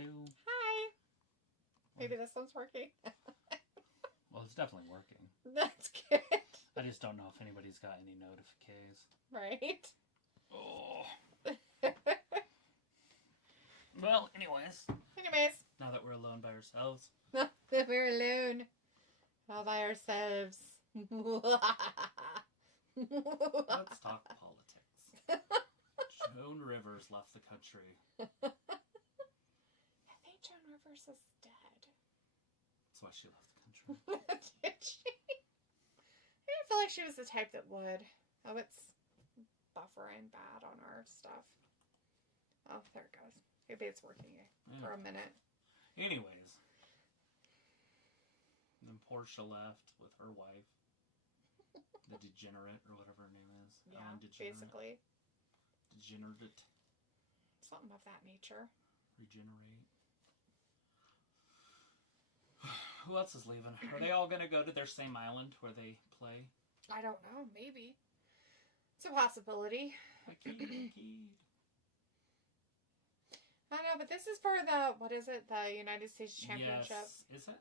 Hello. Hi. Maybe this one's working. Well, it's definitely working. That's good. I just don't know if anybody's got any notifications. Right. Oh. Well, anyways. Now that we're alone by ourselves. That we're alone. All by ourselves. Let's talk politics. Joan Rivers left the country. I think Joan Rivers is dead. That's why she left the country. Did she? I didn't feel like she was the type that would. Oh, it's buffering bad on our stuff. Oh, there it goes. Maybe it's working for a minute. Anyways. Then Portia left with her wife. The degenerate, or whatever her name is. Yeah, basically. Degenerate. Something of that nature. Regenerate. Who else is leaving? Are they all going to go to their same island where they play? I don't know. Maybe. It's a possibility. I know, but this is for the, what is it? The United States Championship. Yes. Is it?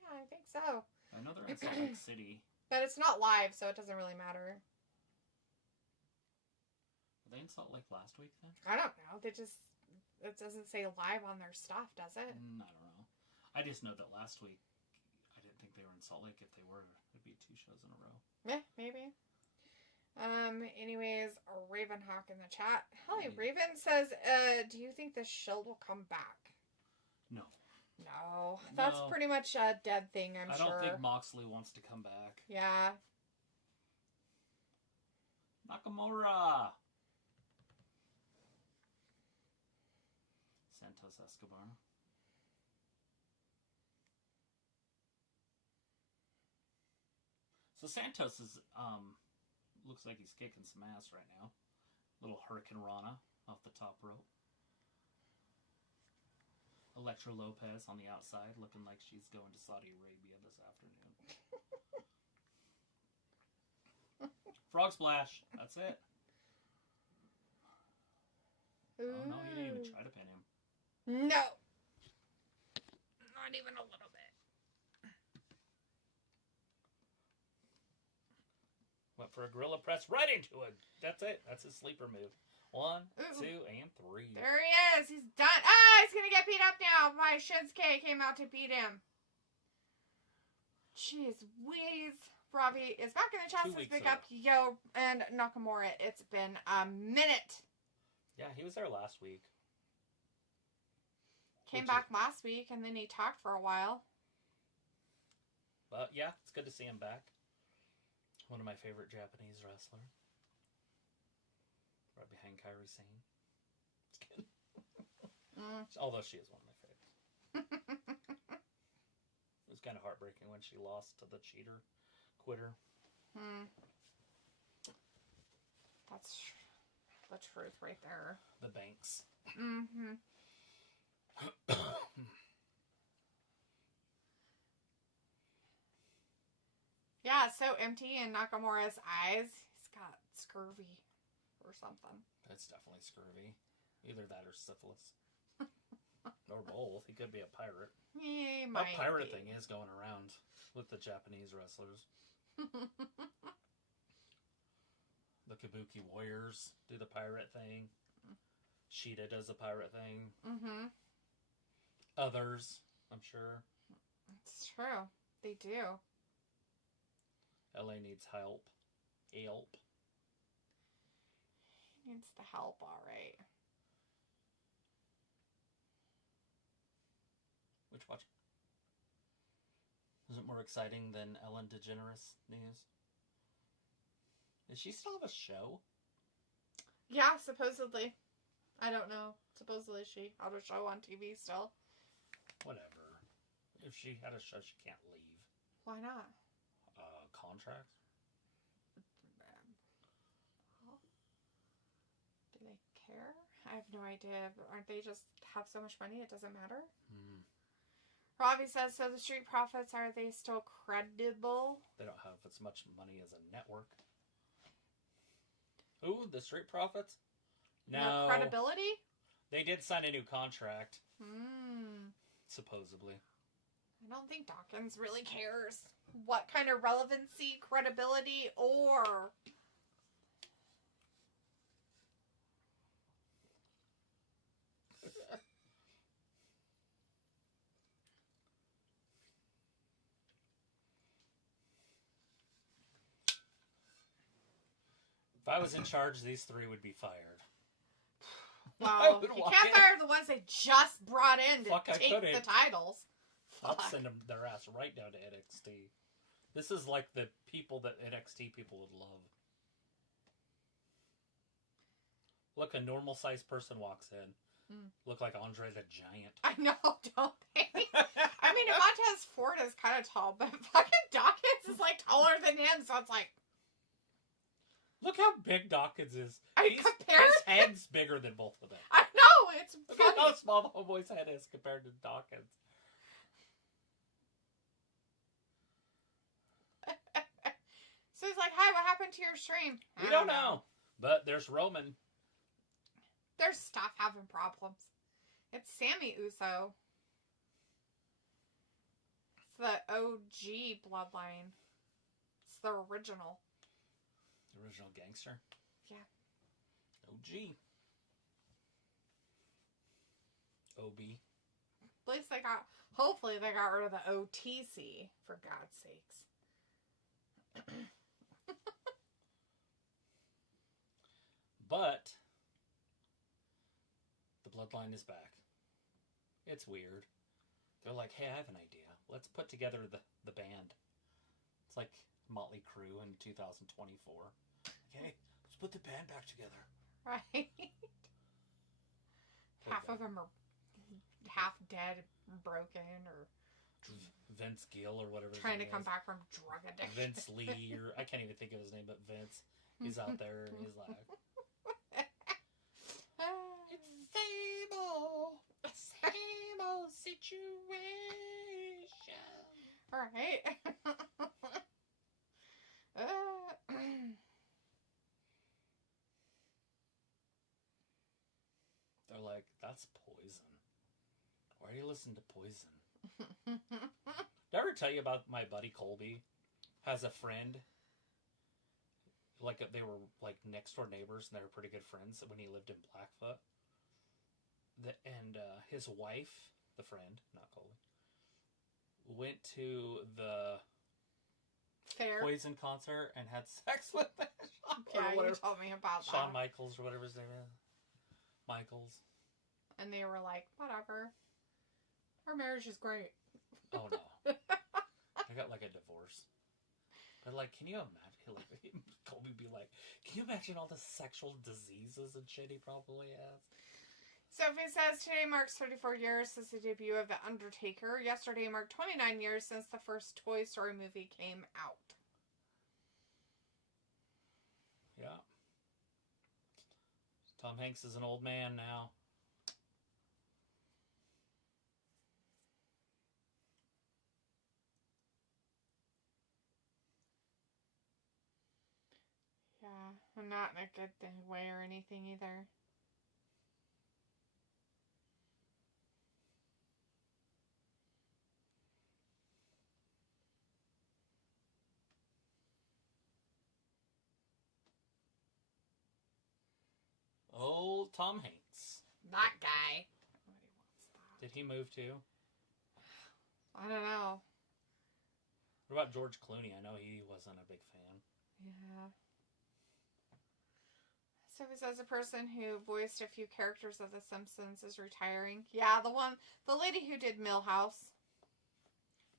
Yeah, I think so. I know they're in Salt Lake City. But it's not live, so it doesn't really matter. Were they in Salt Lake last week then? I don't know. It doesn't say live on their stuff, does it? I don't know. I just know that last week, I didn't think they were in Salt Lake. If they were, it'd be 2 shows in a row. Yeah, maybe. Anyways, Ravenhawk in the chat. Helly Raven says, do you think the Shield will come back? No. No. That's pretty much a dead thing, I'm sure. I don't think Moxley wants to come back. Yeah. Nakamura! Santos Escobar. So Santos is, looks like he's kicking some ass right now. Little Hurricane Rana off the top rope. Elektra Lopez on the outside, looking like she's going to Saudi Arabia this afternoon. Frog Splash. That's it. Ooh. Oh, no, he didn't even try to pin him. No. Not even a little bit. Went for a gorilla press right into it. That's it. That's his sleeper move. 1, 2, and 3. There he is. He's done. Ah, he's going to get beat up now. My Shinsuke came out to beat him. Jeez Wheeze. Robbie is back in the chat. Says pick up Yo and Nakamura. It's been a minute. Yeah, he was there last week. Came back last week, and then he talked for a while. But yeah, it's good to see him back. One of my favorite Japanese wrestlers. Right behind Kairi Sane. Just kidding. Although she is one of my favorites. It was kind of heartbreaking when she lost to the cheater, quitter. That's the truth right there. The Banks. Mm-hmm. Yeah, it's so empty in Nakamura's eyes. He's got scurvy or something. That's definitely scurvy. Either that or syphilis. Or both. He could be a pirate. He might that pirate thing is going around with the Japanese wrestlers. The Kabuki Warriors do the pirate thing. Sheeta does the pirate thing. Mm-hmm. Others, I'm sure. It's true. They do. LA needs help. Help. He needs the help, alright. Which watch? Is it more exciting than Ellen DeGeneres news? Does she still have a show? Yeah, supposedly. I don't know. Supposedly she had a show on TV still. Whatever. If she had a show, she can't leave. Why not? Contract? Well, do they care? I have no idea. Aren't they just have so much money it doesn't matter? Robbie says, so the Street Profits, are they still credible? They don't have as much money as a network. Ooh, the Street Profits? No. Credibility? They did sign a new contract. Hmm. Supposedly. I don't think Dawkins really cares what kind of relevancy, credibility, or... If I was in charge, these three would be fired. Well, you can't fire the ones they just brought in to take the titles. I'll send them their ass right down to NXT. This is like the people that NXT people would love. Look, a normal-sized person walks in. Look like Andre the Giant. I know, don't they? I mean, Montez Ford is kind of tall, but fucking Dawkins is like taller than him, so it's like... Look how big Dawkins is. His head's bigger than both of them. I know, it's Look at how small the homeboy's head is compared to Dawkins. So he's like, hi, what happened to your stream? We don't know. But there's Roman. There's stuff having problems. It's Sammy Uso. It's the OG bloodline. It's the original. The original gangster? Yeah. OG. OB. At least hopefully they got rid of the OTC, for God's sakes. But the bloodline is back. It's weird. They're like, hey, I have an idea. Let's put together the band. It's like Motley Crue in 2024. Okay, let's put the band back together. Right. Half of them are half dead, broken, or Vince Gill or whatever. Trying to come back from drug addiction. Vince Lee, or I can't even think of his name, but Vince. He's out there and he's like, it's the same old situation. All right. They're like, that's Poison. Why do you listen to Poison? Did I ever tell you about my buddy Colby? Has a friend. Like, they were like next door neighbors, and they were pretty good friends when he lived in Blackfoot. And his wife, the friend, not Colby, went to the Poison concert and had sex with Yeah, you told me about Shawn Michaels or whatever his name is. Michaels. And they were like, whatever. Our marriage is great. Oh, no. I got like a divorce. But like, can you imagine? Like, Colby be like, can you imagine all the sexual diseases and shit he probably has? Sophie says, today marks 34 years since the debut of The Undertaker. Yesterday marked 29 years since the first Toy Story movie came out. Yeah. Tom Hanks is an old man now. Yeah, and not in a good way or anything either. Old Tom Hanks. That guy. Nobody wants that. Did he move too? I don't know. What about George Clooney? I know he wasn't a big fan. Yeah. So it says a person who voiced a few characters of The Simpsons is retiring. Yeah, the lady who did Millhouse.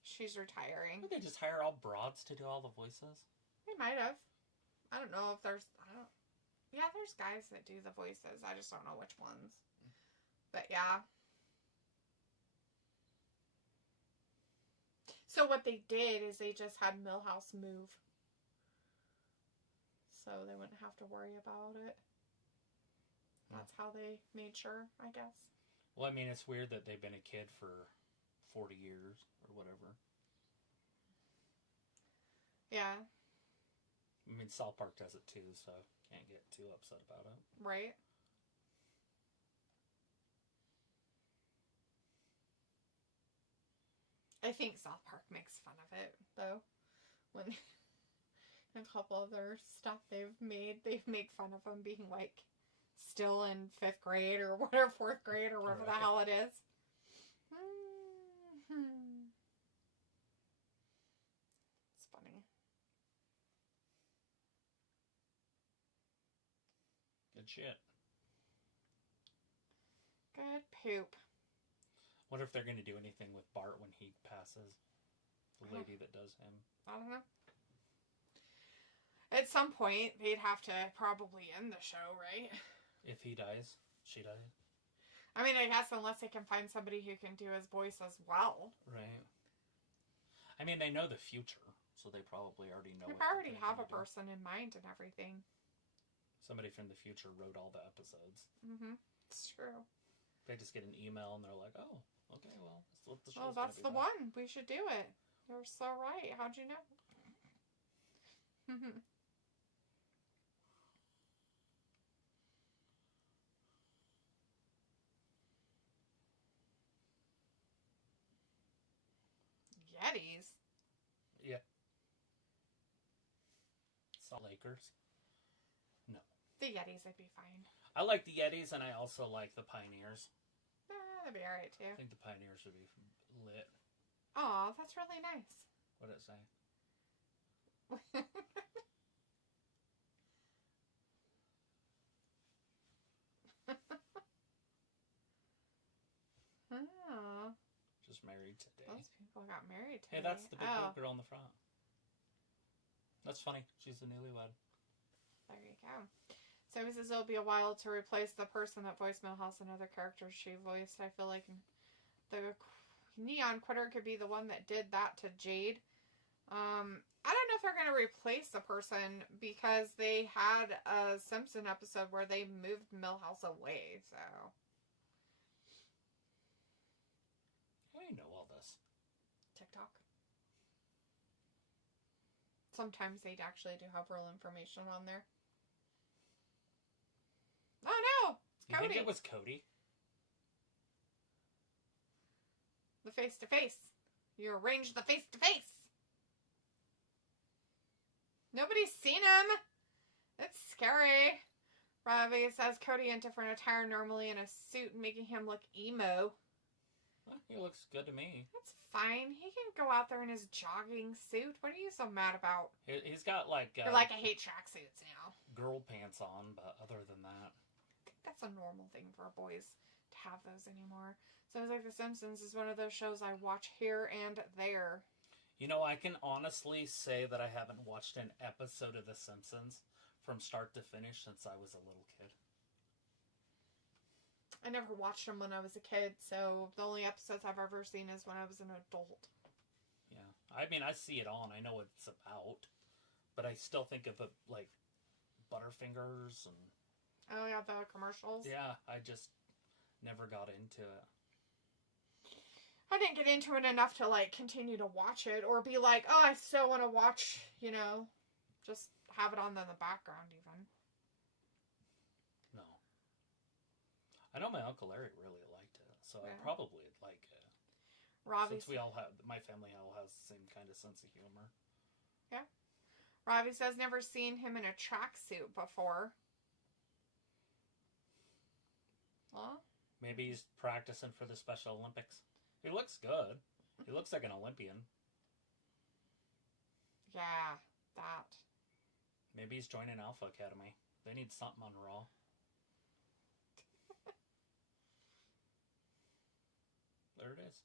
She's retiring. Did they just hire all broads to do all the voices? They might have. I don't know if there's... Yeah, there's guys that do the voices. I just don't know which ones. But yeah. So what they did is they just had Millhouse move. So they wouldn't have to worry about it. That's how they made sure, I guess. Well, I mean, it's weird that they've been a kid for 40 years or whatever. Yeah. I mean, South Park does it too, so can't get too upset about it. Right. I think South Park makes fun of it, though. When a couple of their stuff they've made fun of them being, like, still in 5th grade or whatever, 4th grade or whatever the hell it is. It's funny. Good shit. Good poop. Wonder if they're going to do anything with Bart when he passes. The lady that does him. I don't know. At some point, they'd have to probably end the show, right? If he dies, she dies. I mean, I guess unless they can find somebody who can do his voice as well. Right. I mean, they know the future, so they probably already know. They already have a person in mind and everything. Somebody from the future wrote all the episodes. Mm-hmm. It's true. They just get an email and they're like, "Oh, okay, well, that's what the show's well, that's the about. one. We should do it." You're so right. How'd you know? Yetis? Yeah. Salt Lakers? No. The Yetis would be fine. I like the Yetis and I also like the Pioneers. That'd be alright too. I think the Pioneers would be lit. Aw, that's really nice. What did it say? Oh. Just married today. Those people got married today. Hey, that's the big girl in the front. That's funny. She's the newlywed. There you go. So he says it'll be a while to replace the person that voiced Millhouse and other characters she voiced. I feel like the Neon Quitter could be the one that did that to Jade. I don't know if they're going to replace the person because they had a Simpson episode where they moved Millhouse away, so... How do you know all this? TikTok. Sometimes they actually do have real information on there. Oh no! It's Cody! You think it was Cody? The face-to-face. You arranged the face-to-face. Nobody's seen him. It's scary. Ravi says Cody in different attire, normally in a suit, making him look emo. Well, he looks good to me. That's fine. He can go out there in his jogging suit. What are you so mad about? He's got like... You're like, I hate tracksuits now. Girl pants on, but other than that... I think that's a normal thing for boys to have those anymore. So it's like The Simpsons is one of those shows I watch here and there. You know, I can honestly say that I haven't watched an episode of The Simpsons from start to finish since I was a little kid. I never watched them when I was a kid, so the only episodes I've ever seen is when I was an adult. Yeah. I mean, I see it on. I know what it's about. But I still think of it like Butterfingers and... Oh, yeah, the commercials? Yeah, I just never got into it. I didn't get into it enough to, like, continue to watch it or be like, oh, I still want to watch, you know, just have it on in the background even. No. I know my Uncle Larry really liked it, so Yeah. I probably would like it. Robbie, Since we all have, my family all has the same kind of sense of humor. Yeah. Robbie says never seen him in a tracksuit before. Well, Maybe he's practicing for the Special Olympics. He looks good. He looks like an Olympian. yeah, that. Maybe he's joining Alpha Academy. They need something on Raw. There it is.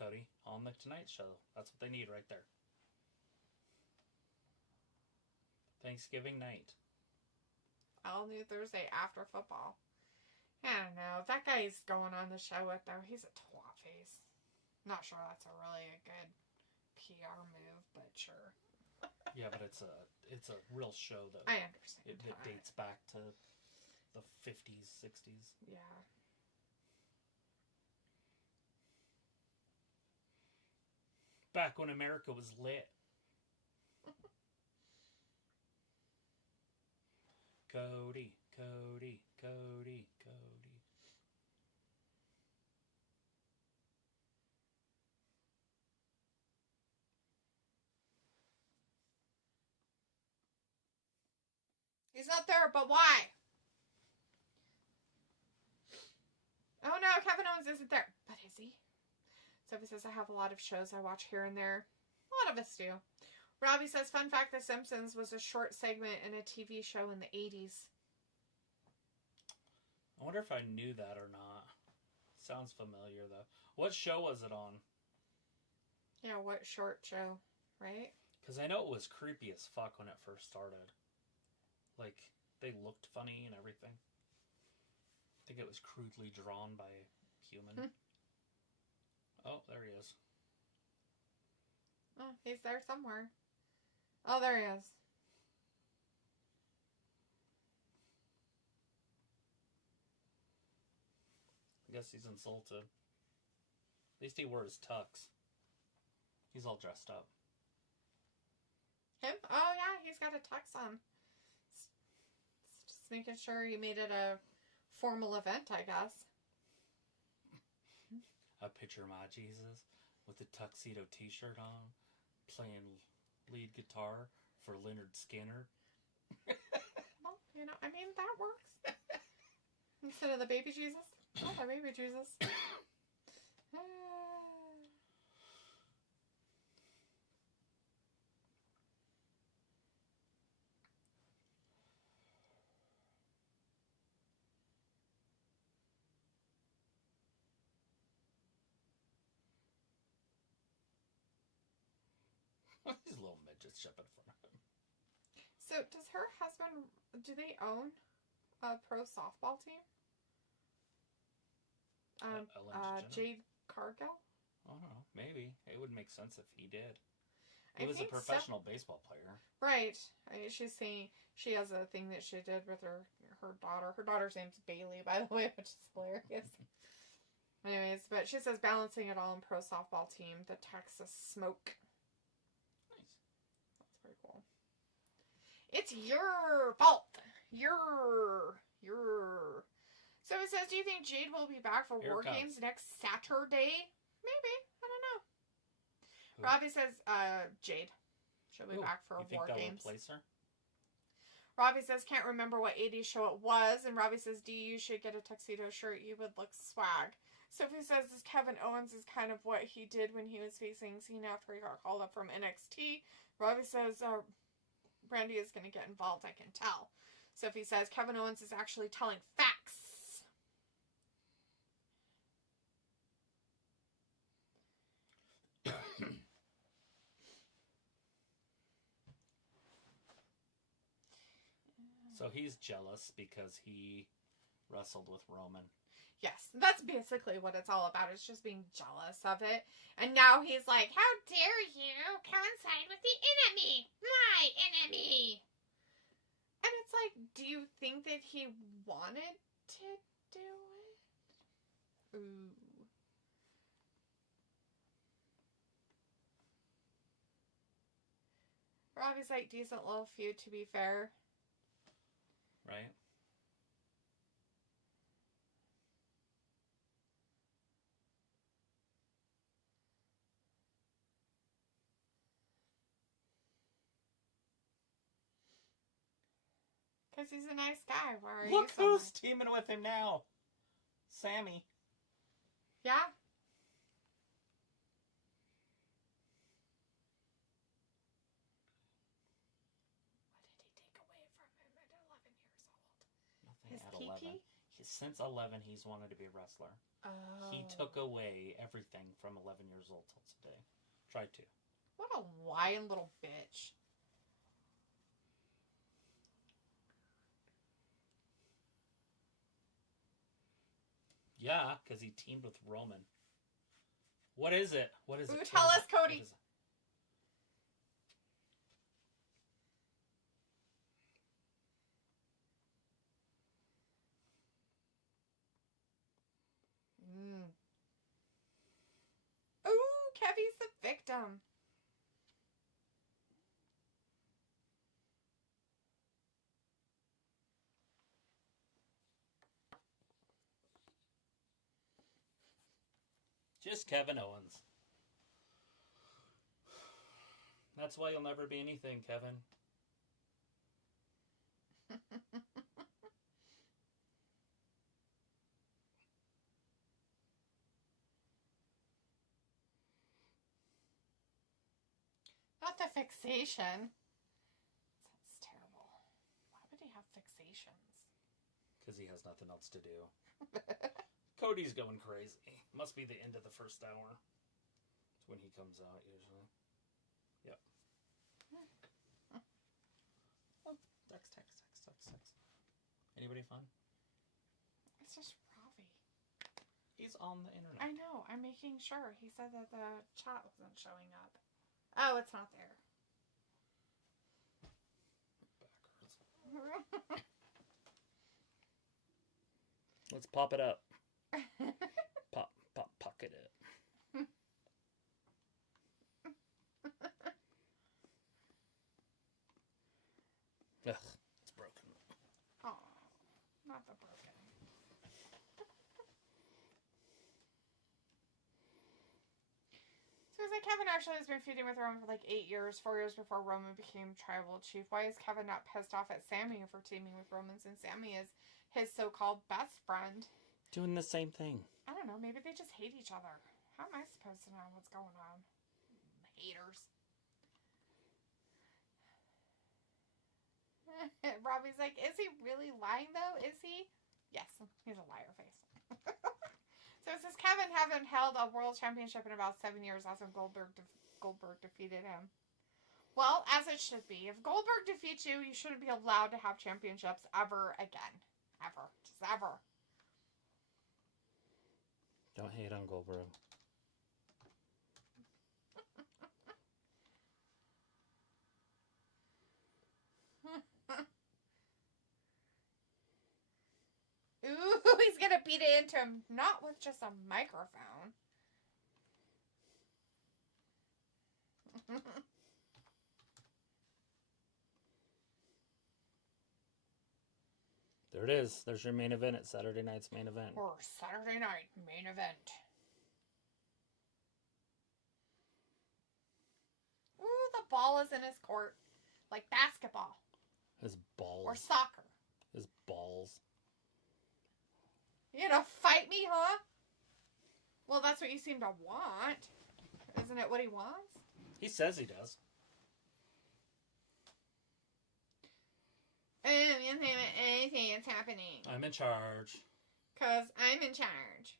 Cody on the Tonight Show. That's what they need right there. Thanksgiving night. All New Thursday after football. I don't know. That guy's going on the show with, though. He's a twat face. Not sure that's a really a good PR move, but sure. Yeah, but it's a real show that I understand. it dates back to the 50s, 60s. Yeah. Back when America was lit. Cody, Cody, Cody, Cody. He's not there, but why? Oh no, Kevin Owens isn't there. But is he? Sophie says, I have a lot of shows I watch here and there. A lot of us do. Robbie says, fun fact, The Simpsons was a short segment in a TV show in the 80s. I wonder if I knew that or not. Sounds familiar, though. What show was it on? Yeah, what short show, right? Because I know it was creepy as fuck when it first started. Like, they looked funny and everything. I think it was crudely drawn by a human. Oh, there he is. Oh, he's there somewhere. Oh, there he is. I guess he's insulted. At least he wore his tux. He's all dressed up. Him? Oh, yeah, he's got a tux on. Just making sure he made it a formal event, I guess. I picture my Jesus with a tuxedo t-shirt on, playing lead guitar for Leonard Skinner. Well, you know, I mean, that works. Instead of the baby Jesus. Oh, the baby Jesus. These little midgets jump in front of him. So, does her husband, do they own a pro softball team? Jade Cargill? I don't know. Maybe. It would make sense if he did. He was a professional baseball player. Right. She's saying she has a thing that she did with her daughter. Her daughter's name's Bailey, by the way, which is hilarious. Anyways, but she says balancing it all in pro softball team, the Texas Smoke. Nice. That's pretty cool. It's your fault. Your. So it says, do you think Jade will be back for War Games next Saturday? Maybe. I don't know. Who? Robbie says, Jade. She'll be back for War Games. Replace her? Robbie says, can't remember what 80s show it was. And Robbie says, you should get a tuxedo shirt. You would look swag. Sophie says, this Kevin Owens is kind of what he did when he was facing Cena after he got called up from NXT. Robbie says, Brandy is going to get involved, I can tell. Sophie says, Kevin Owens is actually telling facts. So he's jealous because he wrestled with Roman. Yes, that's basically what it's all about. It's just being jealous of it. And now he's like, how dare you coincide with the enemy? My enemy! And it's like, do you think that he wanted to do it? Ooh. Robbie's like, decent little feud, to be fair. Right? Because he's a nice guy. Why are Look you who's teaming with him now. Sammy. Yeah. Nothing at 11. Since 11, he's wanted to be a wrestler. Oh. He took away everything from 11 years old till today. Tried to. What a lying little bitch. Yeah, because he teamed with Roman. What is it? What is it? Ooh, tell us, Cody. Ooh, Kevy's the victim. Just Kevin Owens. That's why you'll never be anything, Kevin. Not the fixation. That's terrible. Why would he have fixations? Because he has nothing else to do. Cody's going crazy. Must be the end of the first hour. It's when he comes out, usually. Yep. Oh, text. Anybody fun? It's just Ravi. He's on the internet. I know. I'm making sure. He said that the chat wasn't showing up. Oh, it's not there. Back hurts. Let's pop it up. Pocket it. Ugh, it's broken. Oh, not the broken. So it's like Kevin actually has been feuding with Roman for like 8 years, 4 years before Roman became tribal chief. Why is Kevin not pissed off at Sammy for teaming with Roman since Sammy is his so-called best friend? Doing the same thing. I don't know. Maybe they just hate each other. How am I supposed to know what's going on? Haters. Robbie's like, is he really lying though? Is he? Yes, he's a liar face. So it says Kevin haven't held a world championship in about 7 years as Goldberg defeated him. Well, as it should be. If Goldberg defeats you, you shouldn't be allowed to have championships ever again. Ever. Just ever. Don't hate on Goldberg. Ooh, he's gonna beat it into him. Not with just a microphone. There it is. There's your main event at Saturday night's main event. Or Saturday night main event. Ooh, the ball is in his court. Like basketball. His balls. Or soccer. His balls. You gonna fight me, huh? Well, that's what you seem to want. Isn't it what he wants? He says he does. Anything is happening. I'm in charge. 'Cause I'm in charge.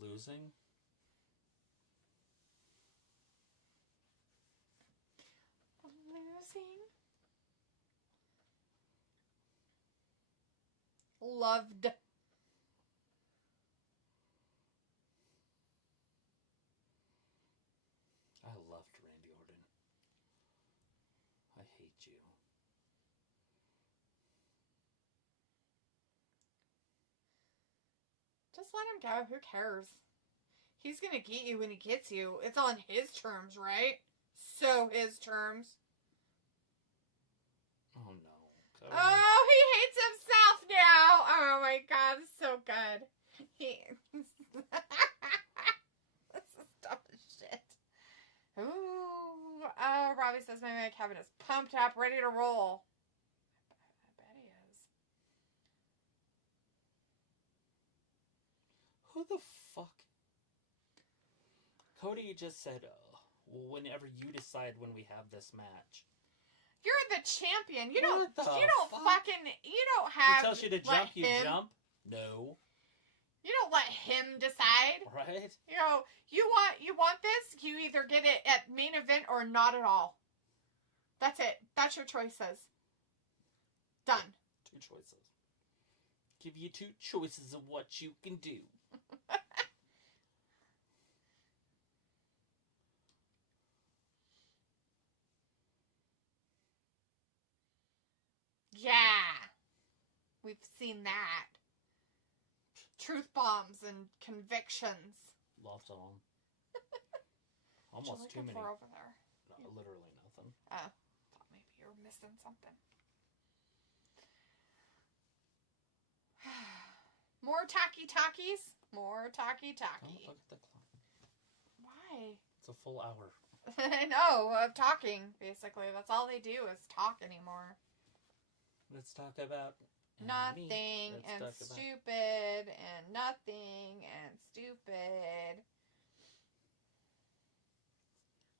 Losing? Losing? Loved. I loved Randy Orton. I hate you. Just let him go. Who cares? He's gonna get you when he gets you. It's on his terms, right? So his terms. Oh no. Cody. Oh, he hates himself now. Oh my god, it's so good. This is dumb as shit. Ooh. Oh, Robbie says my man Kevin is pumped up, ready to roll. I bet he is. Who the fuck? Cody just said, whenever you decide when we have this match. You're the champion. You What don't the have. He tells you to jump, you jump? No. You don't let him decide. Right? You know, you want this, you either get it at main event or not at all. That's it. That's your choices. Done. 2 choices. Give you 2 choices of what you can do. Yeah. We've seen that. Truth bombs and convictions. Lots of them. What Almost you too looking many. for over there? No, literally nothing. Oh, thought maybe you were missing something. More talkie-talkies? More talkie-talkie. Don't look at the clock. Why? It's a full hour. I know, of talking, basically. That's all they do is talk anymore. Let's talk about nothing and stupid and nothing and stupid.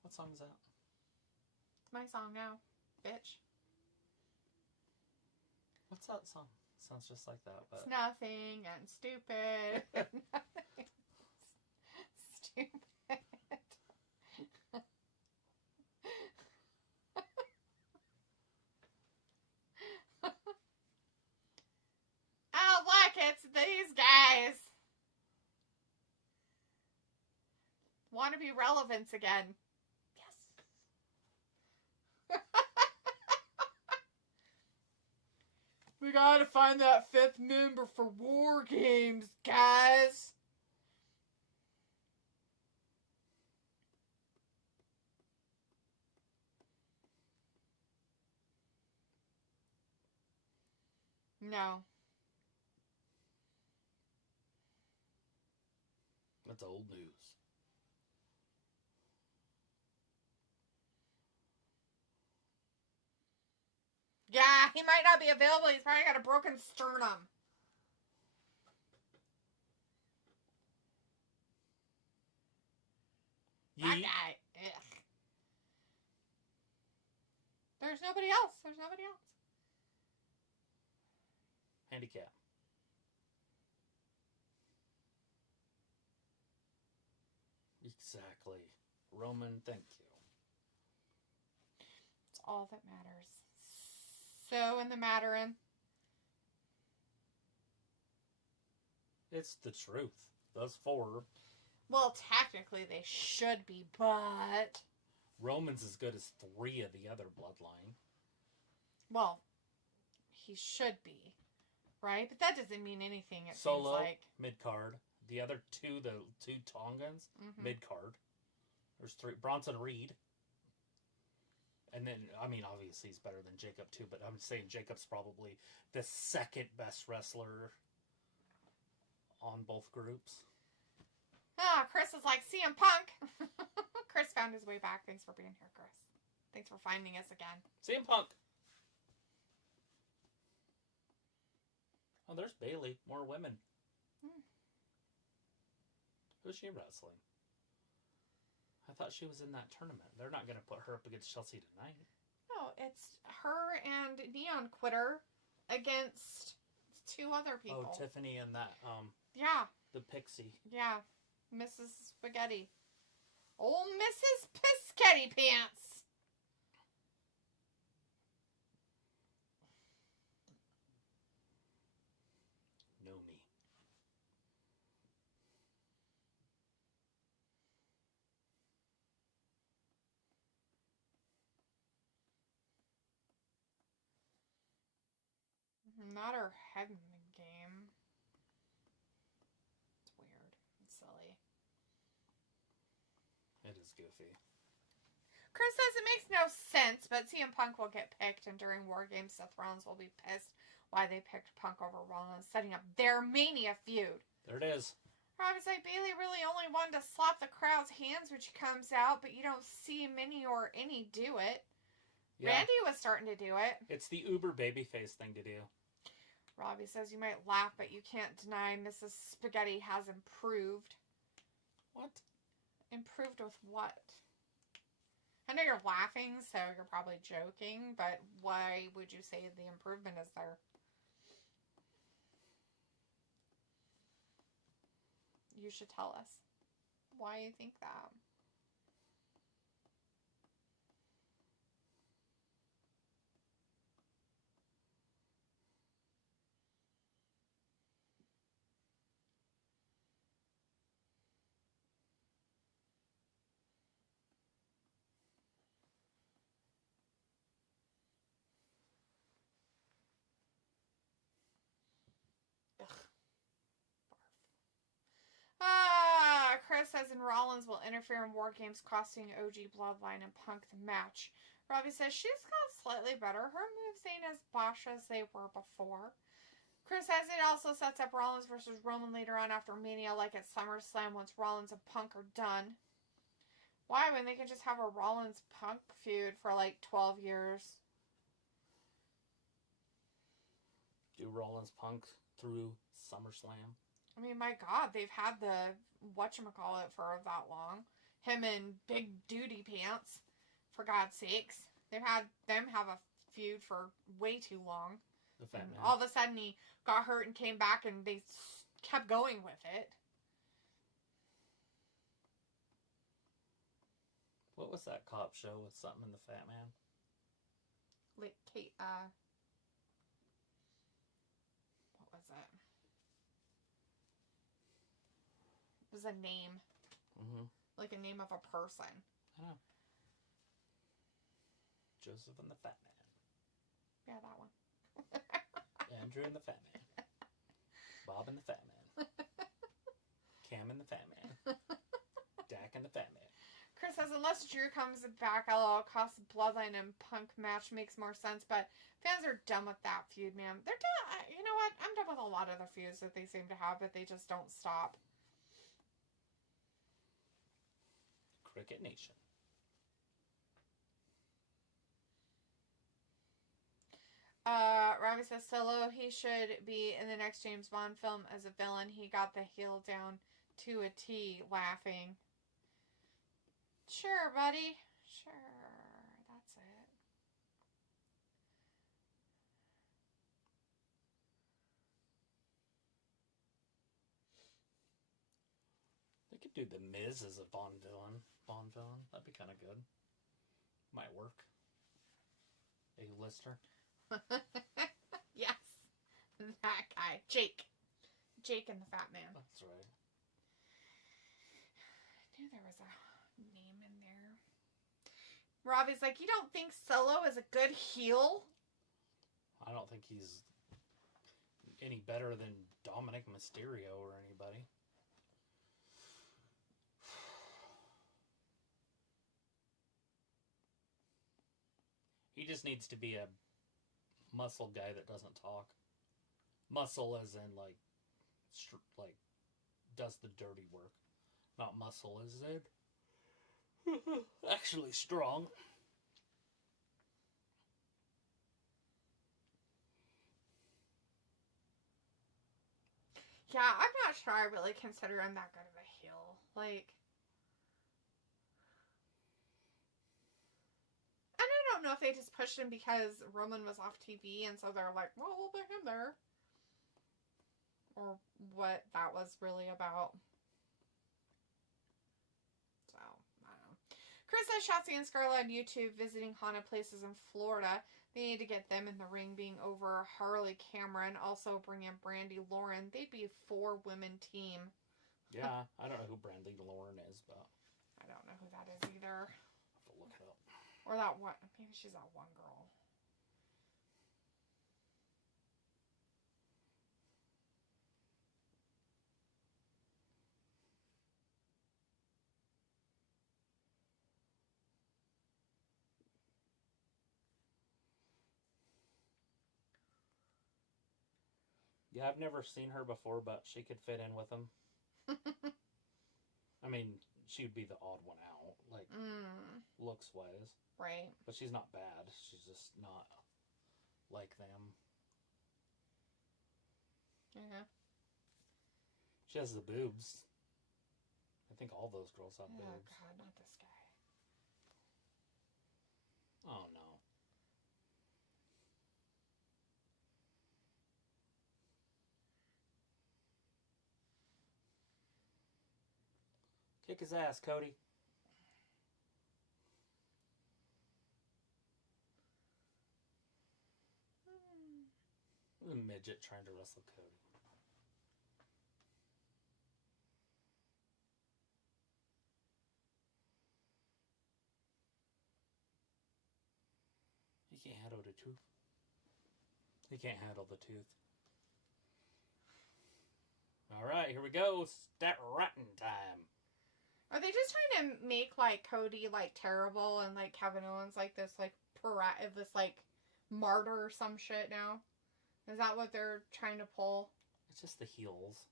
What song is that? It's my song now, bitch. What's that song? Sounds just like that, but it's nothing and stupid. Nothing stupid. It's these guys. Want to be relevant again. Yes. We gotta find that 5th member for War Games, guys. No. That's old news. Yeah, he might not be available. He's probably got a broken sternum. That guy. Ugh. There's nobody else. There's nobody else. Handicap. Exactly. Roman, thank you. It's all that matters. So in the Mandarin. It's the truth. Those 4. Well, technically they should be, but... Roman's as good as 3 of the other bloodline. Well, he should be. Right? But that doesn't mean anything, it Solo, seems like. mid-card. The other 2, the 2 Tongans, mid-card. There's 3. Bronson Reed. And then, I mean, obviously he's better than Jacob too, but I'm saying Jacob's probably the 2nd best wrestler on both groups. Ah, Chris is like, CM Punk. Chris found his way back. Thanks for being here, Chris. Thanks for finding us again. CM Punk. Oh, there's Bailey. More women. Who's she wrestling? I thought she was in that tournament. They're not going to put her up against Chelsea tonight. No, it's her and Neon Quitter against 2 other people. Oh, Tiffany and that, yeah. the Pixie. Yeah. Mrs. Spaghetti. Old Mrs. Pisketti Pants. Know me. Not her head in the game. It's weird. It's silly. It is goofy. Chris says it makes no sense, but CM Punk will get picked, and during War Games, Seth Rollins will be pissed why they picked Punk over Rollins, setting up their Mania feud. There it is. I was like, Bailey really only wanted to slap the crowd's hands when she comes out, but you don't see many or any do it. Yeah. Randy was starting to do it. It's the uber babyface thing to do. Robbie says you might laugh, but you can't deny Mrs. Spaghetti has improved. What? Improved with what? I know you're laughing, so you're probably joking, but why would you say the improvement is there? You should tell us why you think that. Chris says in Rollins will interfere in War Games, costing OG Bloodline and Punk the match. Robbie says she's got slightly better. Her moves ain't as bosh as they were before. Chris says it also sets up Rollins versus Roman later on after Mania, like at SummerSlam, once Rollins and Punk are done. Why, when they can just have a Rollins-Punk feud for like 12 years? Do Rollins-Punk through SummerSlam? I mean, my God, they've had the whatchamacallit for that long. Him in big duty pants, for God's sakes. They've had them have a feud for way too long. The Fat Man. All of a sudden he got hurt and came back and they kept going with it. What was that cop show with something in the Fat Man? Like, what was it? It was a name. Mm-hmm. Like a name of a person. I know. Joseph and the Fat Man. Yeah, that one. Andrew and the Fat Man. Bob and the Fat Man. Cam and the Fat Man. Dak and the Fat Man. Chris says, unless Drew comes back, LOL, cost Bloodline and Punk match makes more sense, but fans are done with that feud, man. They're done. You know what? I'm done with a lot of the feuds that they seem to have, but they just don't stop. Cricket Nation. Robbie says, Solo, he should be in the next James Bond film as a villain. He got the heel down to a T, laughing. Sure, buddy. Sure. That's it. They could do The Miz as a Bond villain. That'd be kind of good. Might work. A-lister. Yes. That guy. Jake and the Fat Man. That's right. I knew there was a name in there. Robbie's like, you don't think Solo is a good heel? I don't think he's any better than Dominik Mysterio or anybody. He just needs to be a muscle guy that doesn't talk. Muscle as in, like does the dirty work. Not muscle as in actually strong. Yeah, I'm not sure I really consider him that good of a heel. Like, and I don't know if they just pushed him because Roman was off TV and so they're like, well, we'll put him there. Or what that was really about. So, I don't know. Chris says Shotzi and Scarlett on YouTube visiting haunted places in Florida. They need to get them in the ring being over. Harley Cameron. Also bring in Brandy Lauren. They'd be a 4-women team. Yeah, I don't know who Brandy Lauren is, but I don't know who that is either. I'll have to look it up. Or that one. Maybe she's that one girl. Yeah, I've never seen her before, but she could fit in with them. I mean, she would be the odd one out, like, looks-wise. Right. But she's not bad. She's just not like them. Yeah. She has the boobs. I think all those girls have boobs. Oh, God, not this guy. Oh, no. Kick his ass, Cody. A midget trying to wrestle Cody. He can't handle the tooth. He can't handle the tooth. Alright, here we go. Stat ratting time. Are they just trying to make, like, Cody, like, terrible and, like, Kevin Owens, like, this, like, this, like, martyr or some shit now? Is that what they're trying to pull? It's just the heels.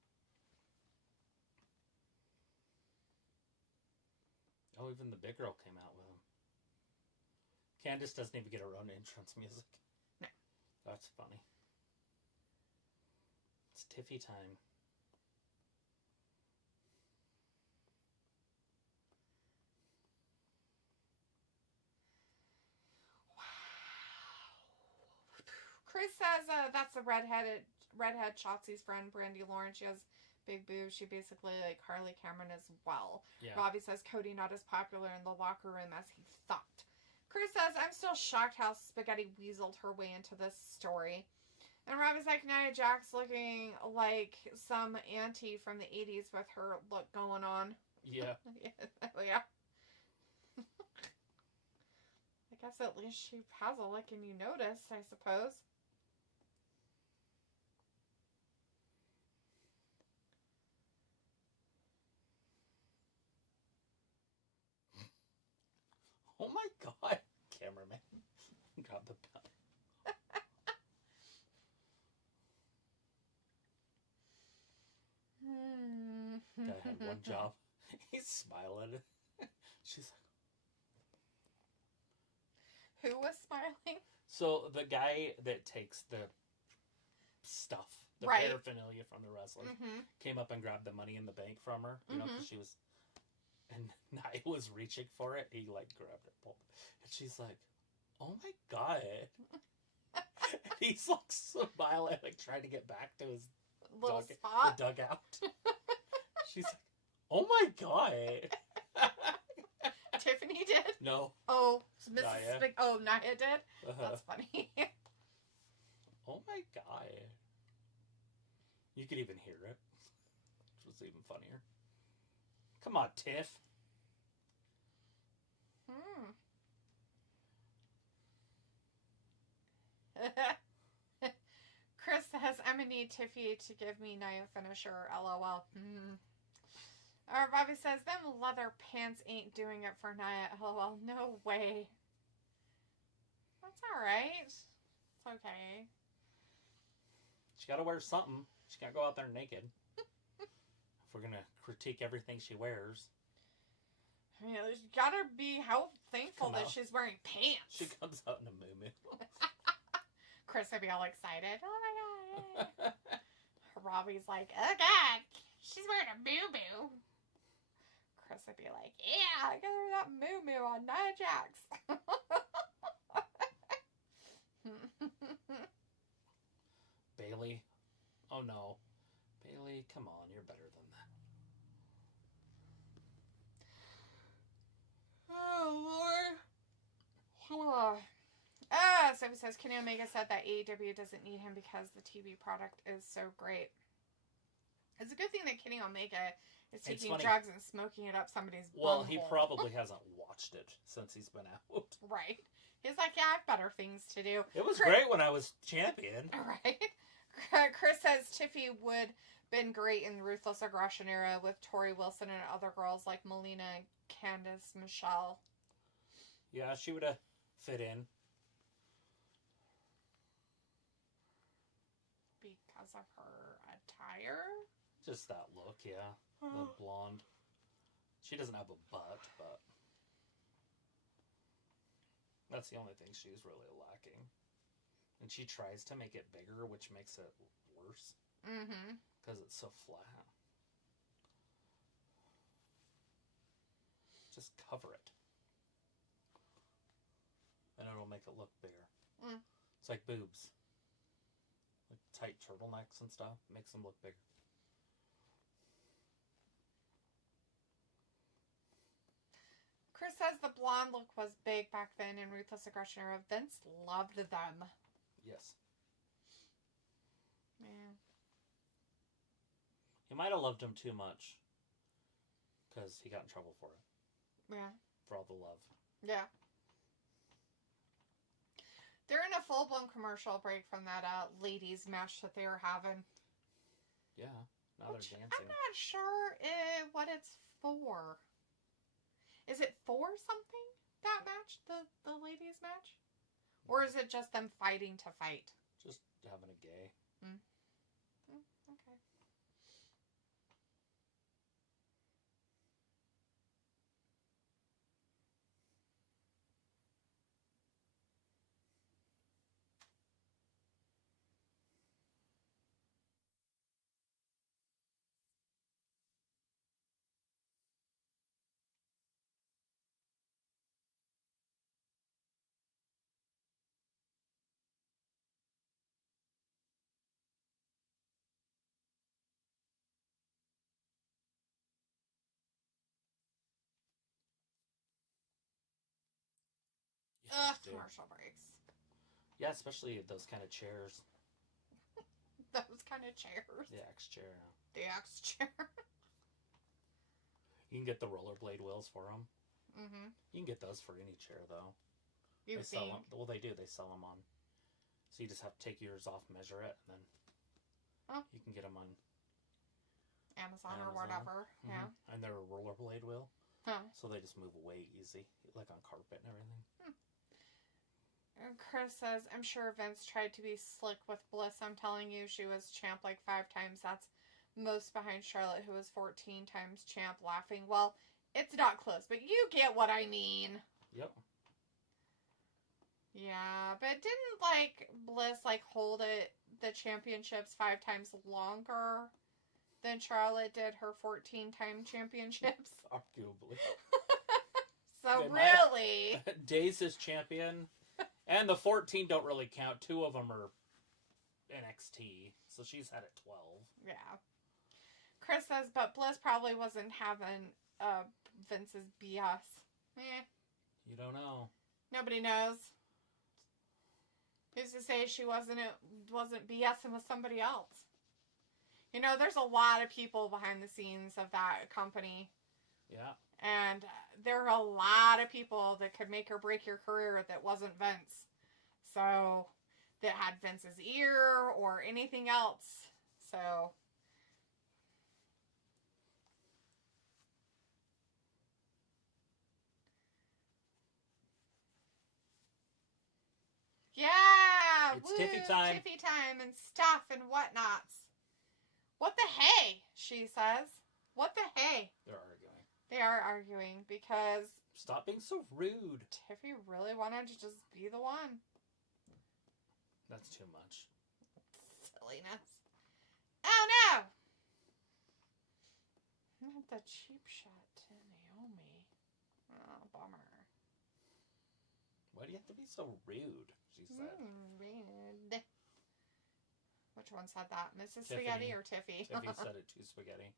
Oh, even the big girl came out with him. Candice doesn't even get her own entrance music. No. That's funny. It's Tiffy time. Chris says that's the redhead Shotzi's friend, Brandy Lawrence. She has big boobs. She basically like Harley Cameron as well. Yeah. Robbie says Cody not as popular in the locker room as he thought. Chris says, I'm still shocked how Spaghetti weaseled her way into this story. And Robbie's like, Nia Jax looking like some auntie from the 80s with her look going on. Yeah. Yeah. I guess at least she has a look and you notice, I suppose. Oh my god. Cameraman. Grab the pen. Guy had one job. He's smiling. She's like... Who was smiling? So, the guy that takes the stuff, the right. paraphernalia from the wrestlers, came up and grabbed the money in the bank from her, you know, because she was... And Nia was reaching for it. He, like, grabbed it. And she's like, oh my god. And he's, like, smiling, like, trying to get back to his little spot. The dugout. She's like, oh my god. Tiffany did? No. Oh, Mrs. Nia. Nia did? That's funny. Oh my god. You could even hear it. Which was even funnier. Come on, Tiff. Chris says, I'm gonna need Tiffy to give me Nia finisher. LOL. Robbie says, them leather pants ain't doing it for Nia. LOL. No way. That's alright. It's okay. She gotta wear something. She can't go out there naked. If we're gonna critique everything she wears. I mean, you gotta be how thankful that she's wearing pants. She comes out in a moo-moo. Chris would be all excited. Oh my god. Robbie's like, oh god, she's wearing a moo-moo. Chris would be like, yeah, get her that moo-moo on Nia Jax. Bailey. Oh no. Bailey, come on, you're better than that. Oh, Lord. So he says, Kenny Omega said that AEW doesn't need him because the TV product is so great. It's a good thing that Kenny Omega is taking drugs and smoking it up somebody's Well, he bumhole. probably hasn't watched it since he's been out. Right. He's like, yeah, I have better things to do. It was great when I was champion. Right. Chris says Tiffy would been great in the Ruthless Aggression era with Tori Wilson and other girls like Melina and Candice Michelle. Yeah, she would have fit in. Because of her attire? Just that look, yeah. The blonde. She doesn't have a butt, but... That's the only thing she's really lacking. And she tries to make it bigger, which makes it worse. Mm-hmm. Because it's so flat. Just cover it. And it'll make it look bigger. Mm. It's like boobs. Like tight turtlenecks and stuff. Makes them look bigger. Chris says the blonde look was big back then in Ruthless Aggression era. Vince loved them. Yes. Yeah. He might have loved them too much. Because he got in trouble for it. Yeah. For all the love. Yeah. They're in a full-blown commercial break from that ladies match that they were having. Yeah. Now they're dancing. I'm not sure what it's for. Is it for something, that match? The ladies match? Or is it just them fighting to fight? Just having a gay. Okay. Ugh, commercial breaks. Yeah, especially those kind of chairs. Those kind of chairs. The X chair. The X chair. You can get the rollerblade wheels for them. Mm-hmm. You can get those for any chair, though. They sell them. Well, they do. They sell them on. So you just have to take yours off, measure it, and then you can get them on Amazon. Or whatever. Mm-hmm. Yeah. And they're a rollerblade wheel. Huh. So they just move away easy, like on carpet and everything. And Chris says, I'm sure Vince tried to be slick with Bliss. I'm telling you, she was champ like 5 times. That's most behind Charlotte, who was 14 times champ, laughing. Well, it's not close, but you get what I mean. Yep. Yeah, but didn't, Bliss, hold the championships 5 times longer than Charlotte did her 14-time championships? Arguably. So, really? Days is champion. And the 14 don't really count. 2 of them are NXT. So she's had it 12. Yeah. Chris says, but Bliss probably wasn't having Vince's BS. You don't know. Nobody knows. Who's to say she wasn't BSing with somebody else? You know, there's a lot of people behind the scenes of that company. Yeah. And there are a lot of people that could make or break your career that wasn't Vince. So, that had Vince's ear or anything else. So, yeah! It's Tiffy time. Tiffy time and stuff and whatnots. What the hey, she says. What the hey? They're arguing. They are arguing because... Stop being so rude. Tiffy really wanted to just be the one. That's too much. Silliness. Oh no! Not the cheap shot to Naomi. Oh, bummer. Why do you have to be so rude? She said. Rude. Which one said that? Mrs. Tiffany. Spaghetti or Tiffy? Tiffy said it too, Spaghetti.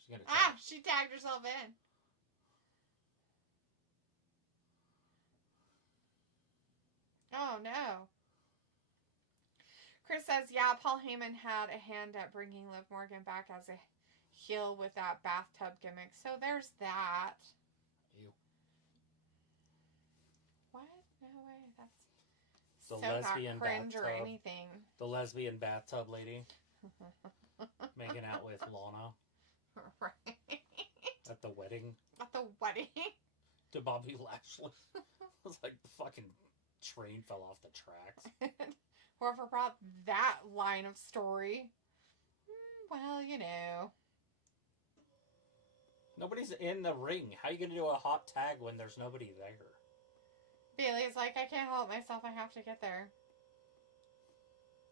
She's gonna she tagged herself in. Oh no. Chris says, yeah, Paul Heyman had a hand at bringing Liv Morgan back as a heel with that bathtub gimmick. So there's that. Ew. What? No way. That's the so lesbian not cringe bathtub. or anything. The lesbian bathtub lady making out with Lana. Right. At the wedding. At the wedding? To Bobby Lashley. It was like the fucking train fell off the tracks. Whoever brought that line of story. Well, you know. Nobody's in the ring. How are you going to do a hot tag when there's nobody there? Bailey's like, I can't help myself. I have to get there.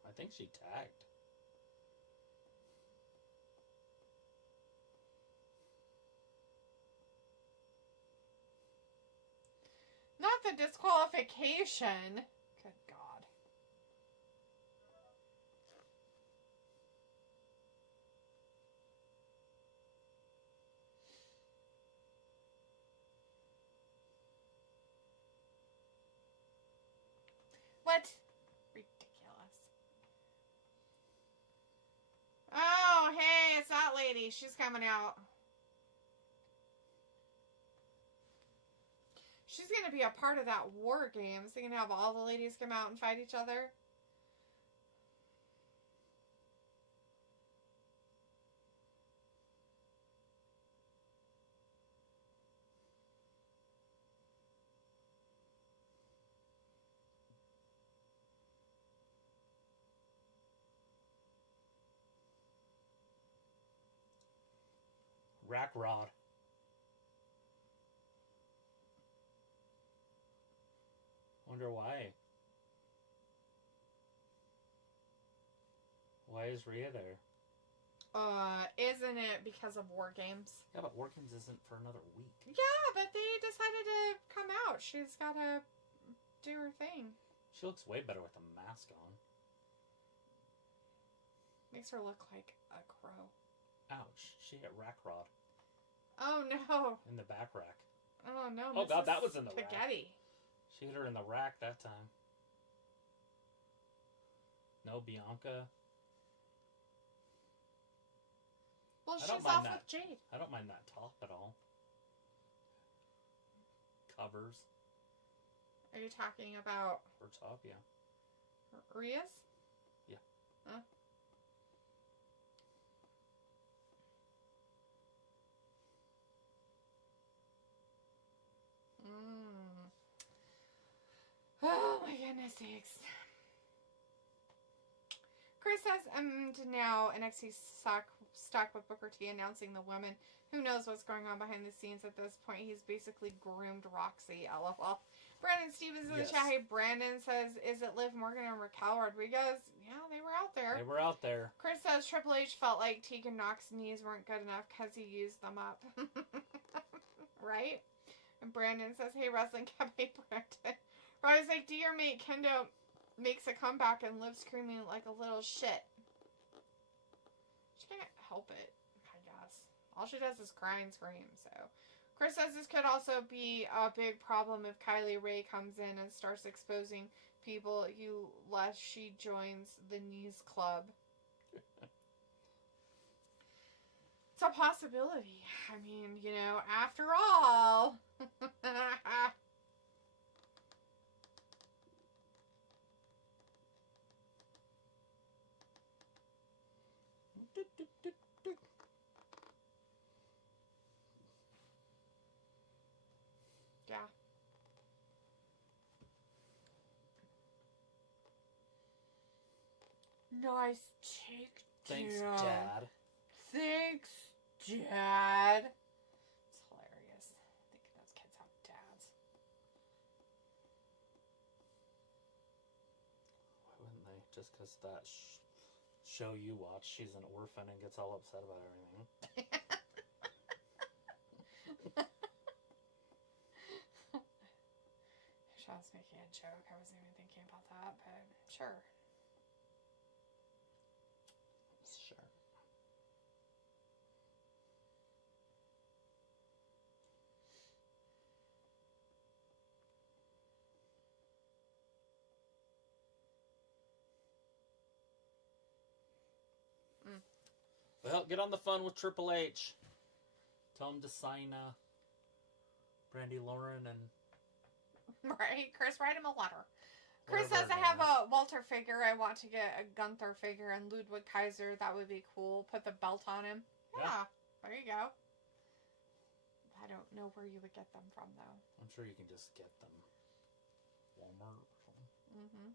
I think she tagged. Not the disqualification. Good God. What? Ridiculous. Oh, hey, it's that lady. She's coming out. She's going to be a part of that War Games. They're going to have all the ladies come out and fight each other. Rack Rod. Wonder why. Why is Rhea there? Isn't it because of War Games? Yeah, but War Games isn't for another week. Yeah, but they decided to come out. She's gotta do her thing. She looks way better with the mask on. Makes her look like a crow. Ouch. She hit Rack Rod. Oh, no. In the back rack. Oh, no. Oh, God, that was in the rack. Spaghetti. She hit her in the rack that time. No, Bianca. Well, she's off with Jade. I don't mind that top at all. Covers. Are you talking about... Her top, yeah. Rhea's? Yeah. Huh? Oh, my goodness sakes. Chris says, now NXT stuck with Booker T announcing the women. Who knows what's going on behind the scenes at this point? He's basically groomed Roxy. LOL. Brandon Stevens in the chat. Hey, Brandon says, is it Liv Morgan and Raquel Rodriguez? Yeah, they were out there. They were out there. Chris says Triple H felt like Tegan Nox's knees weren't good enough because he used them up. Right? And Brandon says, hey, Wrestling Cafe Brandon. I was like, dear mate, Kendo makes a comeback and Liv screaming like a little shit. She can't help it, I guess. All she does is cry and scream, so. Chris says this could also be a big problem if Kylie Rae comes in and starts exposing people unless she joins the Knees Club. It's a possibility. I mean, you know, after all. Yeah. Nice cheek, Thanks, Dad. Thanks, Dad. It's hilarious. Thinking those kids have dads. Why wouldn't they? Just because that show you watch, she's an orphan and gets all upset about everything. I was making a joke. I wasn't even thinking about that, but sure. Sure. Well, get on the phone with Triple H. Tell him to sign Brandy Lauren and... Right, Chris, write him a letter. Chris says, I have a Walter figure. I want to get a Gunther figure and Ludwig Kaiser. That would be cool. Put the belt on him. Yeah, there you go. I don't know where you would get them from, though. I'm sure you can just get them. Walmart or something. Mm-hmm.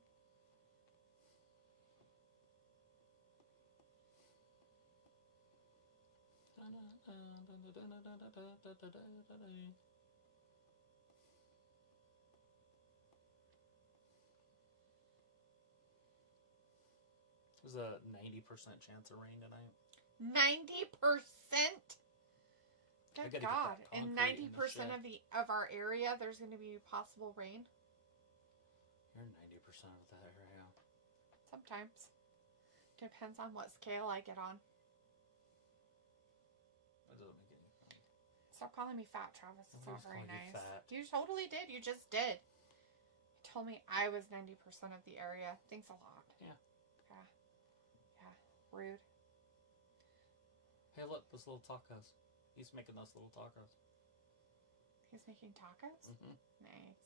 There's a 90% chance of rain tonight. 90%? Good God. And 90% of our area, there's going to be possible rain? You're 90% of that area. Sometimes. Depends on what scale I get on. That doesn't make any sense. Stop calling me fat, Travis. It's not very nice. Fat. You totally did. You just did. You told me I was 90% of the area. Thanks a lot. Yeah. Yeah. Yeah. Rude. Hey, look, those little tacos. He's making those little tacos. He's making tacos? Mm-hmm. Nice.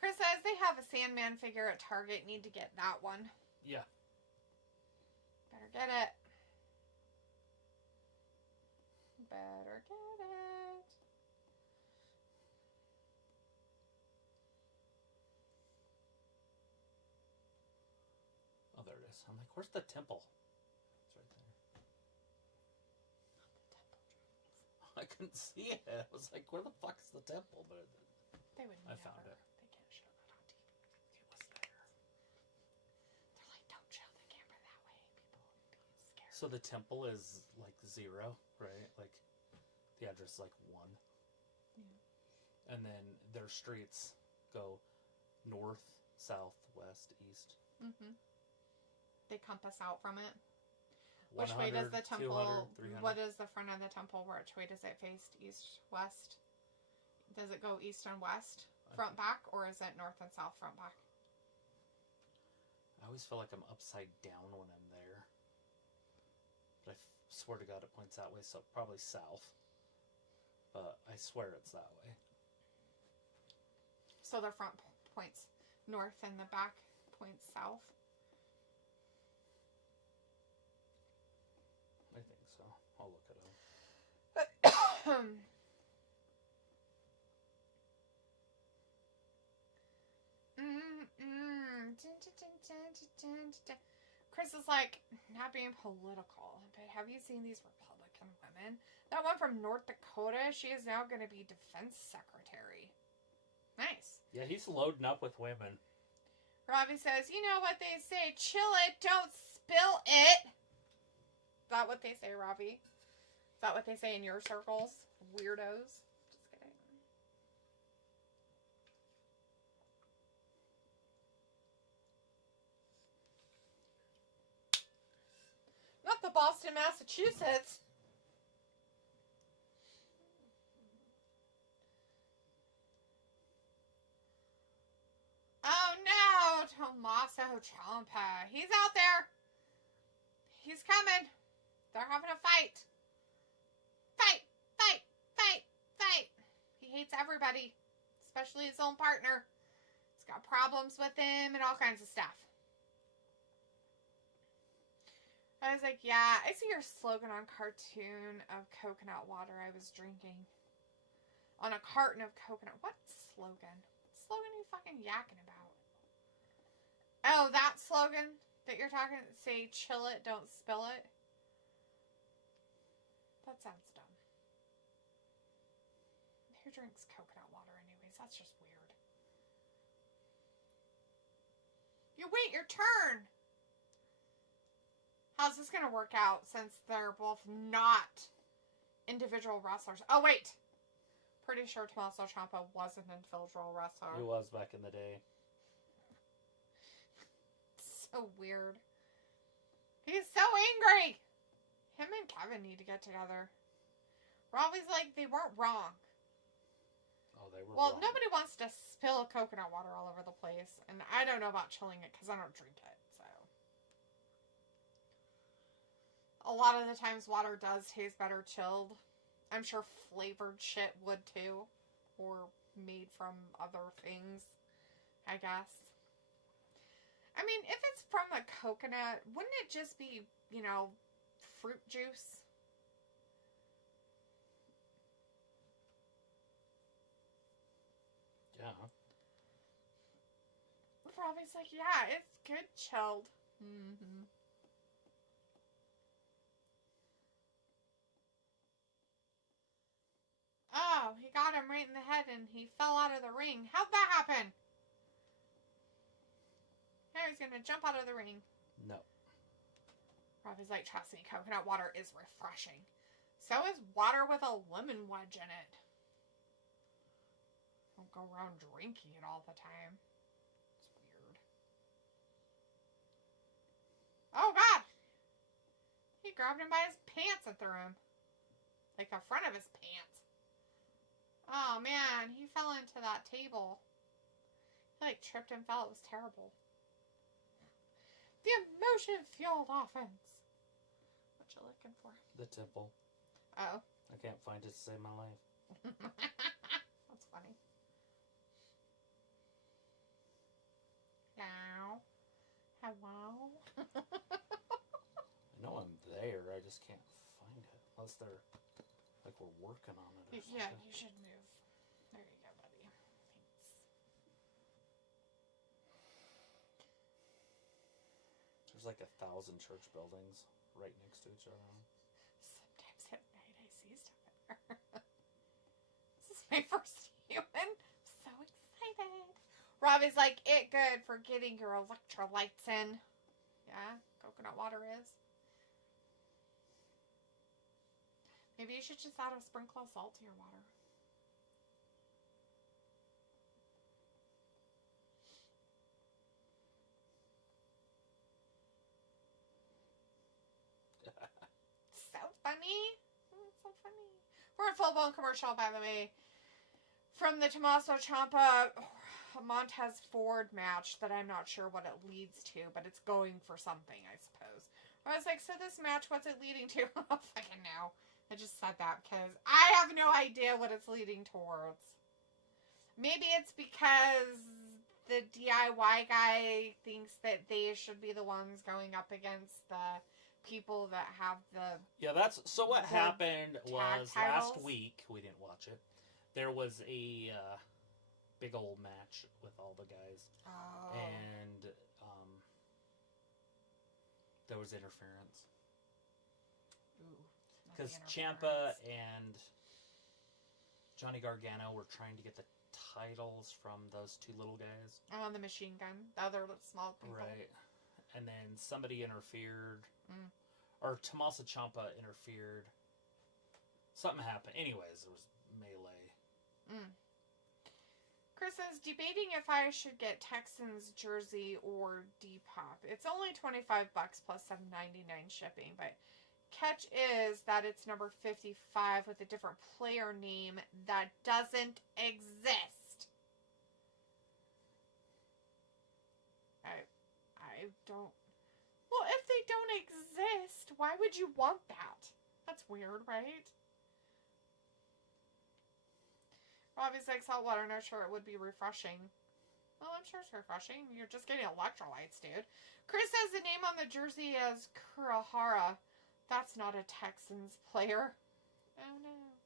Chris says they have a Sandman figure at Target. Need to get that one. Yeah. Better get it. Better get it. address. I'm like, where's the temple? It's right there. I couldn't see it. I was like, where the fuck is the temple? But they would I never. found it. They can't show that on TV. It was there. They're like, don't show the camera that way. People would be scared. So the temple is like 0, right? Like the address is like 1. Yeah. And then their streets go north, south, west, east. Mm-hmm. They compass out from it. 100, Which way does the temple? 200, 300. What is the front of the temple? Which way does it face? East, west? Does it go east and west, front, back, or is it north and south, front, back? I always feel like I'm upside down when I'm there. But I swear to God it points that way, so probably south. But I swear it's that way. So the front points north and the back points south? I think so. I'll look it up. Chris is like, not being political, but have you seen these Republican women? That one from North Dakota, she is now going to be defense secretary. Nice. Yeah, he's loading up with women. Robbie says, you know what they say, chill it, don't spill it. Is that what they say, Robbie? Is that what they say in your circles? Weirdos. Just kidding. Not the Boston, Massachusetts. Oh no, Tommaso Ciampa. He's out there. He's coming. They're having a fight. Fight, fight, fight, fight. He hates everybody, especially his own partner. He's got problems with him and all kinds of stuff. I was like, yeah, I see your slogan on cartoon of coconut water I was drinking. On a carton of coconut. What slogan? What slogan are you fucking yakking about? Oh, that slogan that you're talking, say chill it, don't spill it. That sounds dumb. Who drinks coconut water anyways? That's just weird. You wait your turn! How's this gonna work out since they're both not individual wrestlers? Oh, wait! Pretty sure Tommaso Ciampa was an individual wrestler. He was back in the day. So weird. He's so angry! Him and Kevin need to get together. Robbie's like, they weren't wrong. Oh, they were Well, wrong. nobody wants to spill coconut water all over the place. And I don't know about chilling it because I don't drink it, so. A lot of the times water does taste better chilled. I'm sure flavored shit would too. Or made from other things, I guess. I mean, if it's from a coconut, wouldn't it just be, you know, fruit juice? Yeah. Robbie's like, yeah, it's good chilled. Mm-hmm. Oh, he got him right in the head and he fell out of the ring. How'd that happen? Now he's gonna jump out of the ring. No. Robbie's like, trust me, coconut water is refreshing. So is water with a lemon wedge in it. Don't go around drinking it all the time. It's weird. Oh, God! He grabbed him by his pants and threw him. Like the front of his pants. Oh, man. He fell into that table. He, like, tripped and fell. It was terrible. The emotion-fueled offense. What you looking for? The temple. Oh. I can't find it to save my life. That's funny. Now. Hello. I know I'm there. I just can't find it. Unless they're, like, we're working on it or something. Yeah, you should move. There you go, buddy. Thanks. There's like 1,000 church buildings right next to each other. Sometimes at night I see stuff in there. This is my first human. I'm so excited. Robbie's like, it good for getting your electrolytes in. Yeah, coconut water is. Maybe you should just add a sprinkle of salt to your water. So funny. Oh, so funny. We're a full-blown commercial, by the way, from the Tommaso Ciampa Montez Ford match that I'm not sure what it leads to, but it's going for something, I suppose. I was like, so this match, what's it leading to? I don't fucking know. I just said that because I have no idea what it's leading towards. Maybe it's because the DIY guy thinks that they should be the ones going up against the people that have the... Yeah, that's... So what happened was titles. last week, we didn't watch it, there was a big old match with all the guys. Oh. And there was interference. Because Ciampa and Johnny Gargano were trying to get the titles from those two little guys. Oh, the machine gun. The other small people. Right. And then somebody interfered. Or Tommaso Ciampa interfered. Something happened. Anyways, there was melee. Chris is debating if I should get Texans jersey or Depop. It's only $25 plus $7.99 shipping, but catch is that it's number 55 with a different player name that doesn't exist. I don't... Well, if they don't exist, why would you want that? That's weird, right? Robbie's like, saltwater, no, sure, it would be refreshing. Well, I'm sure it's refreshing. You're just getting electrolytes, dude. Chris says the name on the jersey is Kurahara. That's not a Texans player. Oh, no.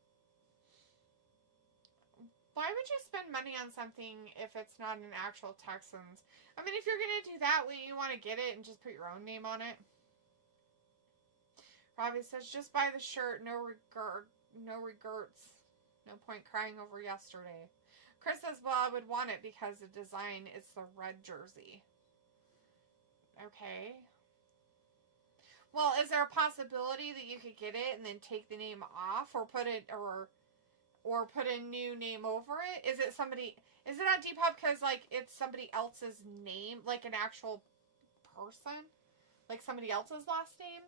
Why would you spend money on something if it's not an actual Texans? I mean, if you're going to do that, wouldn't you want to get it and just put your own name on it? Robbie says, just buy the shirt. No regrets. No point crying over yesterday. Chris says, well, I would want it because the design is the red jersey. Okay. Well, is there a possibility that you could get it and then take the name off or put it or put a new name over it? Is it on Depop because like it's somebody else's name, like an actual person, like somebody else's last name,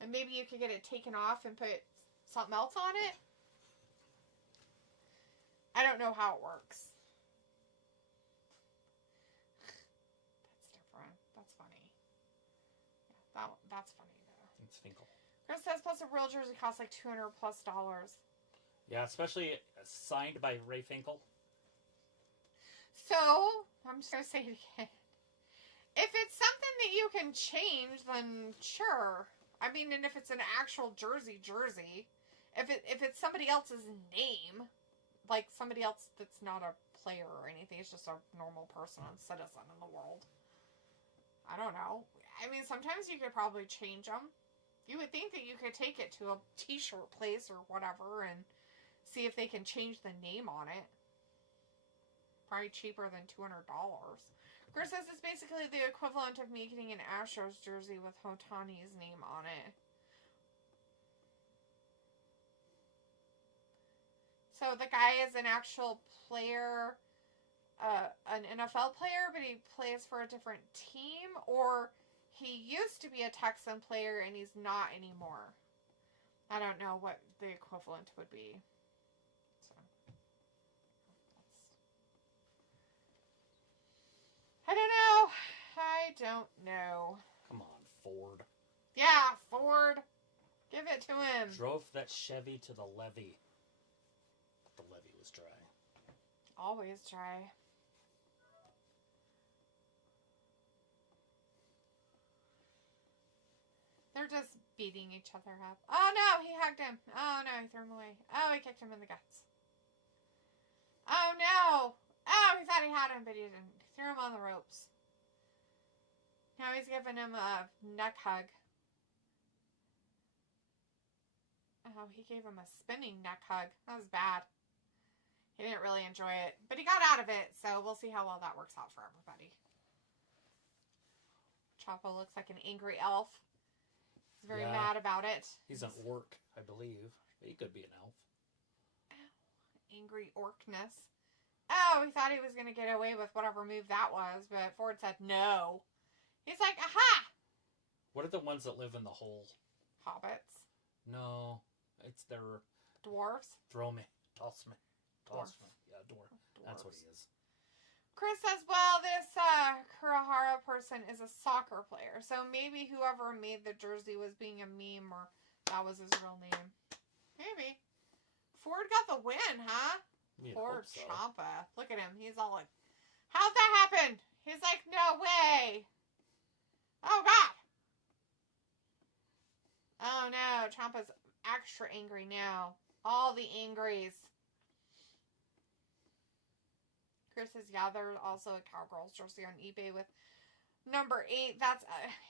and maybe you could get it taken off and put something else on it? I don't know how it works. That's different. That's funny. Yeah, that's funny though. It's Finkel. Chris says plus a real jersey costs like $200+. Yeah, especially signed by Ray Finkel. So, I'm just going to say it again. If it's something that you can change, then sure. I mean, and if it's an actual jersey. If it's somebody else's name, like somebody else that's not a player or anything, it's just a normal person and citizen in the world. I don't know. I mean, sometimes you could probably change them. You would think that you could take it to a t-shirt place or whatever and see if they can change the name on it. Probably cheaper than $200. Chris says it's basically the equivalent of me getting an Astros jersey with Hotani's name on it. So the guy is an actual player, an NFL player, but he plays for a different team, or he used to be a Texan player and he's not anymore. I don't know what the equivalent would be. So, I don't know. Come on, Ford. Yeah, Ford. Give it to him. Drove that Chevy to the levee. The levee was dry. Always dry. They're just beating each other up. Oh no, he hugged him. Oh no, he threw him away. Oh, he kicked him in the guts. Oh no. Oh, he thought he had him, but he didn't. He threw him on the ropes. Now Now he's giving him a neck hug. Oh, he gave him a spinning neck hug. That was bad. He didn't really enjoy it. But he got out of it, so we'll see how well that works out for everybody. Ciampa looks like an angry elf. He's very mad about it. He's an orc, I believe. He could be an elf. Angry orcness. Oh, he thought he was going to get away with whatever move that was, but Ford said no. He's like, aha! What are the ones that live in the hole? Hobbits. No, it's their... Dwarves? Throw me. Toss me. Dwarf. Yeah, dwarf. That's what he is. Chris says, well, this Kurahara person is a soccer player, so maybe whoever made the jersey was being a meme or that was his real name. Maybe. Ford got the win, huh? Poor Ciampa. Look at him. He's all like, how'd that happen? He's like, no way. Oh, God. Oh, no. Ciampa's extra angry now. All the angries. Chris says, yeah, there's also a Cowgirls jersey on eBay with number 8. That's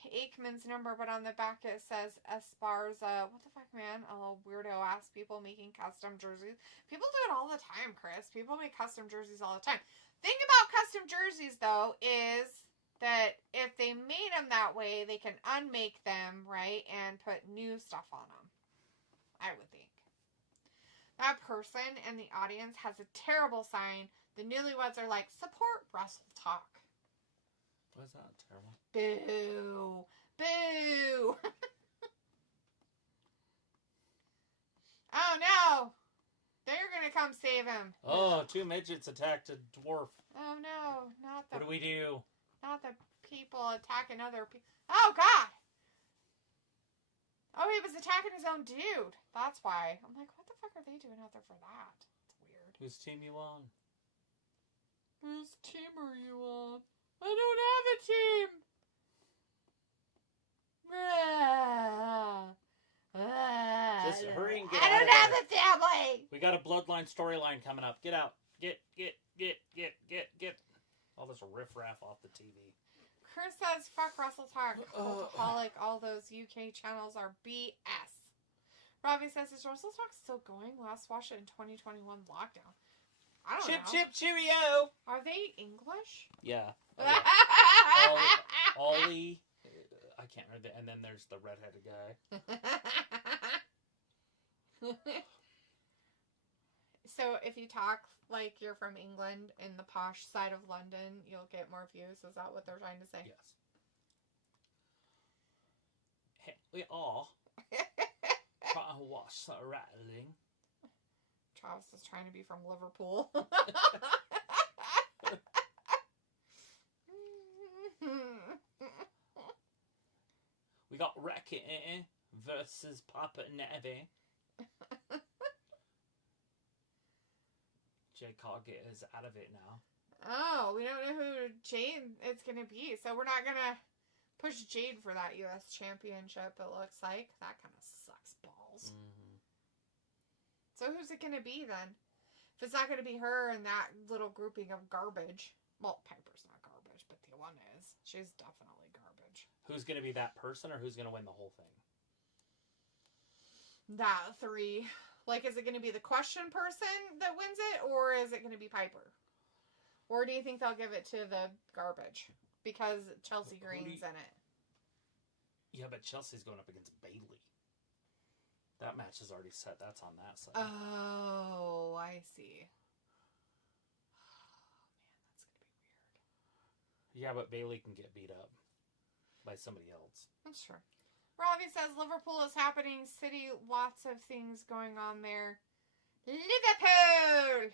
Aikman's number, but on the back it says Esparza. What the fuck, man? A little weirdo-ass people making custom jerseys. People do it all the time, Chris. People make custom jerseys all the time. Thing about custom jerseys, though, is that if they made them that way, they can unmake them, right, and put new stuff on them. I would think. That person in the audience has a terrible sign. The newlyweds are like, support Wrestle Talk. Why is that terrible? Boo. Boo. Oh, no. They're going to come save him. Oh, 2 midgets attacked a dwarf. Oh, no. Not the... What do we do? Not the people attacking other people. Oh, God. Oh, he was attacking his own dude. That's why. I'm like, what the fuck are they doing out there for that? It's weird. Whose team you on? Whose team are you on? I don't have a team. Just hurry and get I out don't of have there. a family. We got a bloodline storyline coming up. Get out. Get. All this riffraff off the TV. Chris says, fuck Wrestle Talk. Cultaholic, all those UK channels are BS. Robbie says, is Wrestle Talk still going? Last watched it in 2021 lockdown. I don't know. Chip, cheerio. Are they English? Yeah. Oh, yeah. Ollie. I can't remember. And then there's the redheaded guy. So if you talk like you're from England in the posh side of London, you'll get more views. Is that what they're trying to say? Yes. Hey, we are trying to watch the rattling. Travis is trying to be from Liverpool. We got Wreck-It versus Papa Nevi. Jade can't get us out of it now. Oh, we don't know who Jade it's going to be. So we're not going to push Jade for that U.S. championship, it looks like. That kind of sucks balls. Mm-hmm. So who's it going to be then? If it's not going to be her and that little grouping of garbage. Well, Piper's not garbage, but the one is. She's definitely garbage. Who's going to be that person or who's going to win the whole thing? That 3. Like, is it going to be the question person that wins it, or is it going to be Piper? Or do you think they'll give it to the garbage? Because Chelsea Green's in it. Yeah, but Chelsea's going up against Bayley. That match is already set. That's on that side. Oh, I see. Oh, man, that's going to be weird. Yeah, but Bayley can get beat up by somebody else. That's true. Robbie says Liverpool is happening. City, lots of things going on there. Liverpool!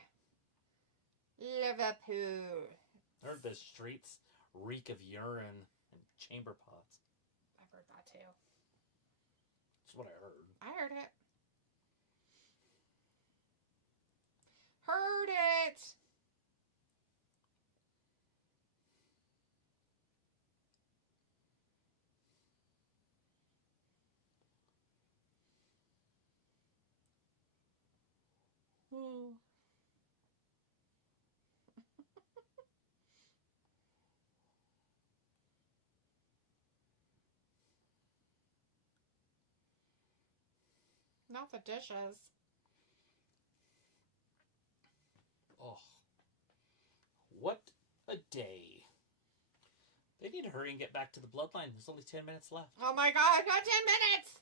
Liverpool. I heard the streets reek of urine and chamber pots. I've heard that too. That's what I heard. I heard it. Heard it! not the dishes. Oh. What a day. They need to hurry and get back to the bloodline. There's only 10 minutes left. Oh my god, not 10 minutes!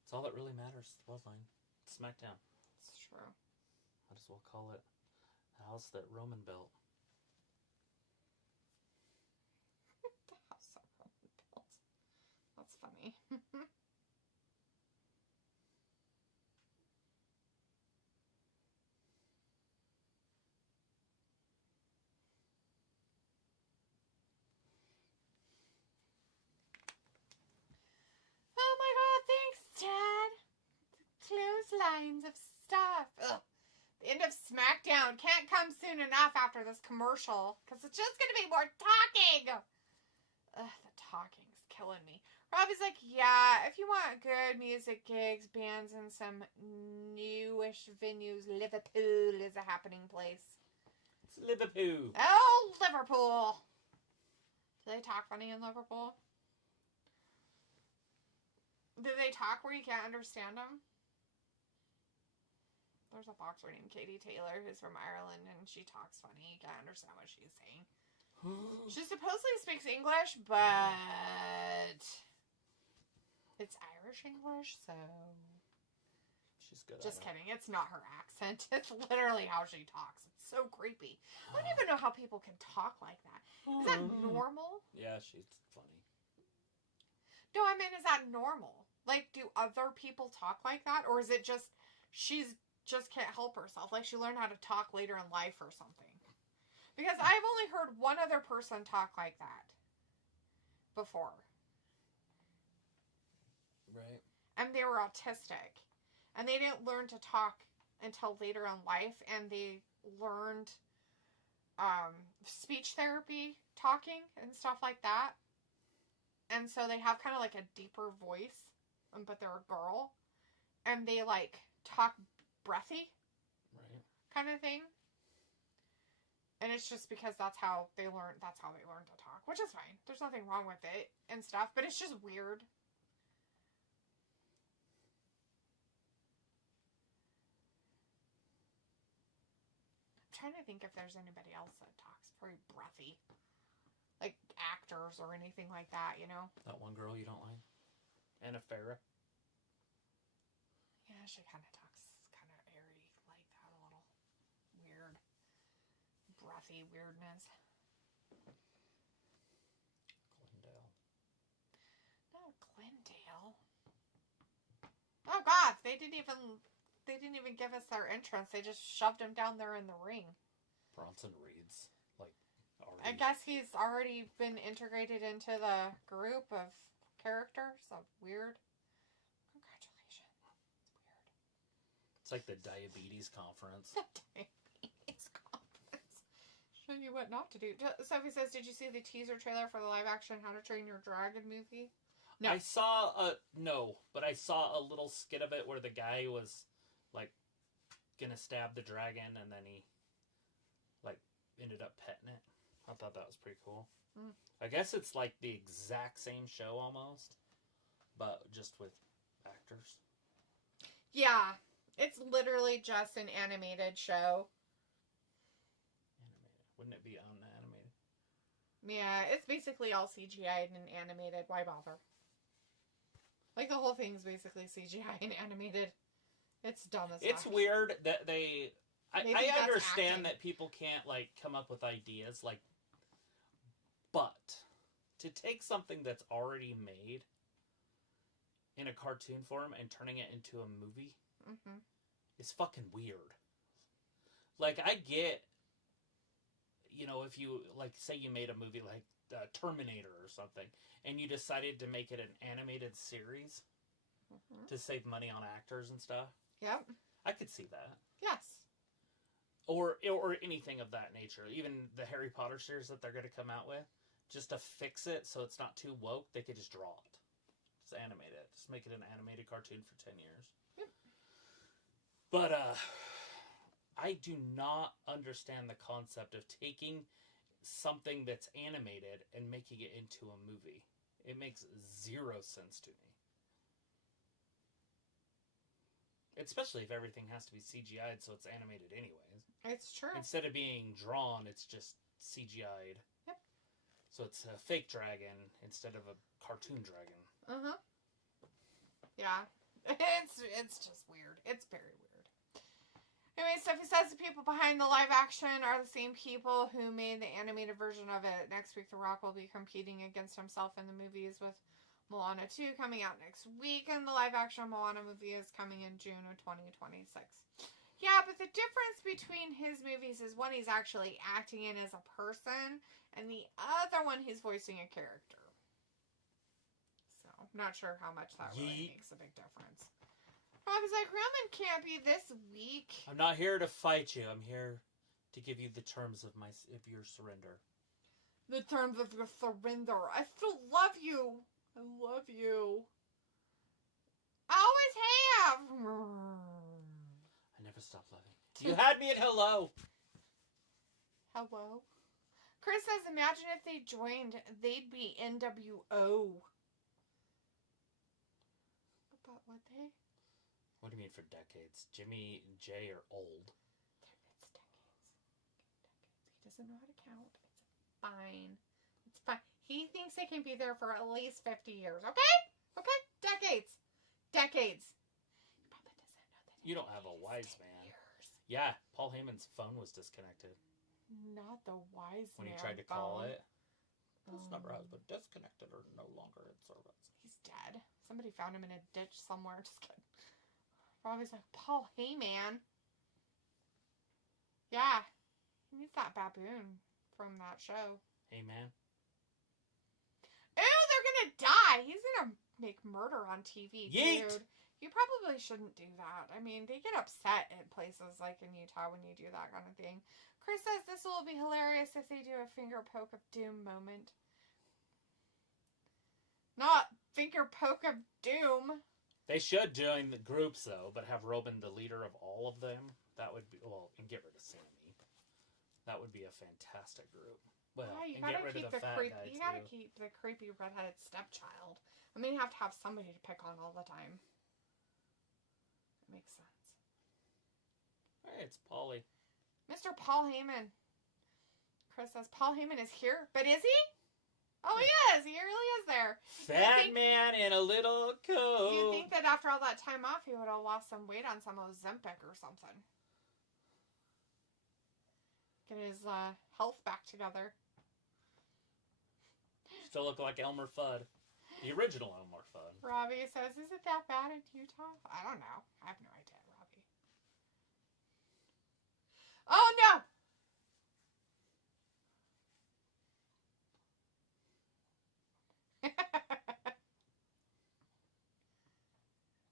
That's all that really matters, the bloodline. Smackdown. It's true. Might as well call it the house that Roman built. The house that Roman built. That's funny. Oh my god, thanks, Dad. Clotheslines of stuff. Ugh. The end of Smackdown can't come soon enough after this commercial, because it's just going to be more talking. Ugh, the talking's killing me. Robbie's like, yeah, if you want good music gigs, bands, and some newish venues, Liverpool is a happening place. It's Liverpool. Oh, Liverpool. Do they talk funny in Liverpool? Do they talk where you can't understand them? There's a boxer named Katie Taylor who's from Ireland, and she talks funny. You can't understand what she's saying. She supposedly speaks English, but it's Irish English, so She's good. just kidding. It's not her accent. It's literally how she talks. It's so creepy. I don't even know how people can talk like that. Is that normal? Yeah, she's funny. No, I mean, is that normal? Like, do other people talk like that? Or is it just, she's just can't help herself? Like, she learned how to talk later in life or something. Because I've only heard one other person talk like that before. Right. And they were autistic. And they didn't learn to talk until later in life. And they learned speech therapy talking and stuff like that. And so they have kind of like a deeper voice. But they're a girl. And they like talk breathy. Right. Kind of thing. And it's just because that's how they learn to talk. Which is fine. There's nothing wrong with it and stuff. But it's just weird. I'm trying to think if there's anybody else that talks very breathy. Like actors or anything like that, you know? That one girl you don't like? Anna Farrah? Yeah, she kind of talks kind of airy like that. A little weird. Breathy weirdness. Glendale. No, Glendale. Oh God, they didn't even give us their entrance. They just shoved him down there in the ring. Bronson Reed's already. I guess he's already been integrated into the group of characters. So weird. Congratulations. It's weird. It's like the diabetes conference. Diabetes conference. Show you what not to do. Sophie says, did you see the teaser trailer for the live action How to Train Your Dragon movie? No. I saw but I saw a little skit of it where the guy was like gonna stab the dragon and then he like ended up petting it. I thought that was pretty cool. I guess it's like the exact same show almost, but just with actors. Yeah, it's literally just an animated show. Animated. Wouldn't it be unanimated? Yeah, it's basically all CGI and animated. Why bother? Like, the whole thing's basically CGI and animated. It's dumb as It's fuck. weird that they... I understand acting. that people can't, like, come up with ideas, like... But, to take something that's already made in a cartoon form and turning it into a movie is fucking weird. Like, I get... You know, if you, like, say you made a movie like Terminator or something, and you decided to make it an animated series to save money on actors and stuff. Yep. I could see that. Yes. Or anything of that nature. Even the Harry Potter series that they're going to come out with, just to fix it so it's not too woke, they could just draw it. Just animate it. Just make it an animated cartoon for 10 years. Yep. But, I do not understand the concept of taking something that's animated and making it into a movie. It makes zero sense to me. Especially if everything has to be CGI'd, so it's animated anyways. It's true. Instead of being drawn, it's just CGI'd. Yep. So it's a fake dragon instead of a cartoon dragon. Uh-huh. Yeah. It's just weird. It's very weird. Anyway, Stephanie says the people behind the live action are the same people who made the animated version of it. Next week, The Rock will be competing against himself in the movies with Moana 2 coming out next week, and the live-action Moana movie is coming in June of 2026. Yeah, but the difference between his movies is one he's actually acting in as a person, and the other one he's voicing a character. So, I'm not sure how much that really makes a big difference. Rob is like, Roman can't be this weak. I'm not here to fight you. I'm here to give you the terms of your surrender. The terms of your surrender. I still love you. I love you. I always have. I never stopped loving you. You had me at hello. Hello. Chris says, imagine if they joined, they'd be NWO. But would they? What do you mean for decades? Jimmy and Jay are old. It's decades. He doesn't know how to count. It's fine. It's fine. He thinks they can be there for at least 50 years. Okay? Okay? Decades. Decades. He probably doesn't know that. You don't have a wise man. Years. Yeah, Paul Heyman's phone was disconnected. Not the wise man. When he tried to call it. This number has been disconnected or no longer in service. He's dead. Somebody found him in a ditch somewhere. Just kidding. Robbie's like, Paul Heyman. Yeah. He needs that baboon from that show. Hey, man. Ew, they're gonna die. He's gonna make murder on TV, Yeet. dude. You probably shouldn't do that. I mean, they get upset at places like in Utah when you do that kind of thing. Chris says this will be hilarious if they do a finger poke of doom moment. Not finger poke of doom. They should join the groups, though, but have Roman the leader of all of them. That would be, well, and get rid of Sammy. That would be a fantastic group. Well, yeah, you and gotta get rid keep of the fat guy, you gotta keep the creepy redheaded stepchild. I mean, you have to have somebody to pick on all the time. That makes sense. Hey, it's Paulie. Mr. Paul Heyman. Chris says Paul Heyman is here, but is he? Oh, he is. He really is there. Fat man in a little coat. You think that after all that time off, he would have lost some weight on some Ozempic or something? Get his health back together. Still look like Elmer Fudd. The original Elmer Fudd. Robbie says, is it that bad in Utah? I don't know. I have no idea, Robbie. Oh, no!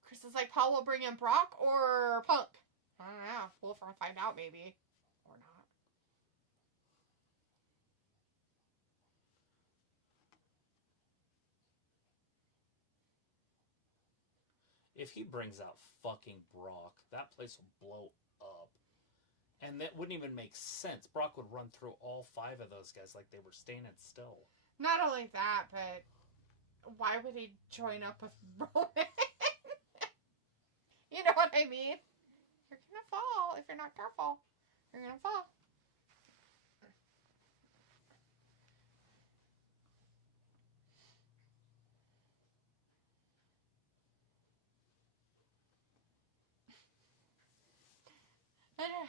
Chris is like, Paul will bring in Brock or Punk? I don't know. We'll find out maybe. Or not. If he brings out fucking Brock, that place will blow up. And that wouldn't even make sense. Brock would run through all 5 of those guys like they were standing still. Not only that, but why would he join up with Roman? You know what I mean? You're gonna fall if you're not careful. You're gonna fall.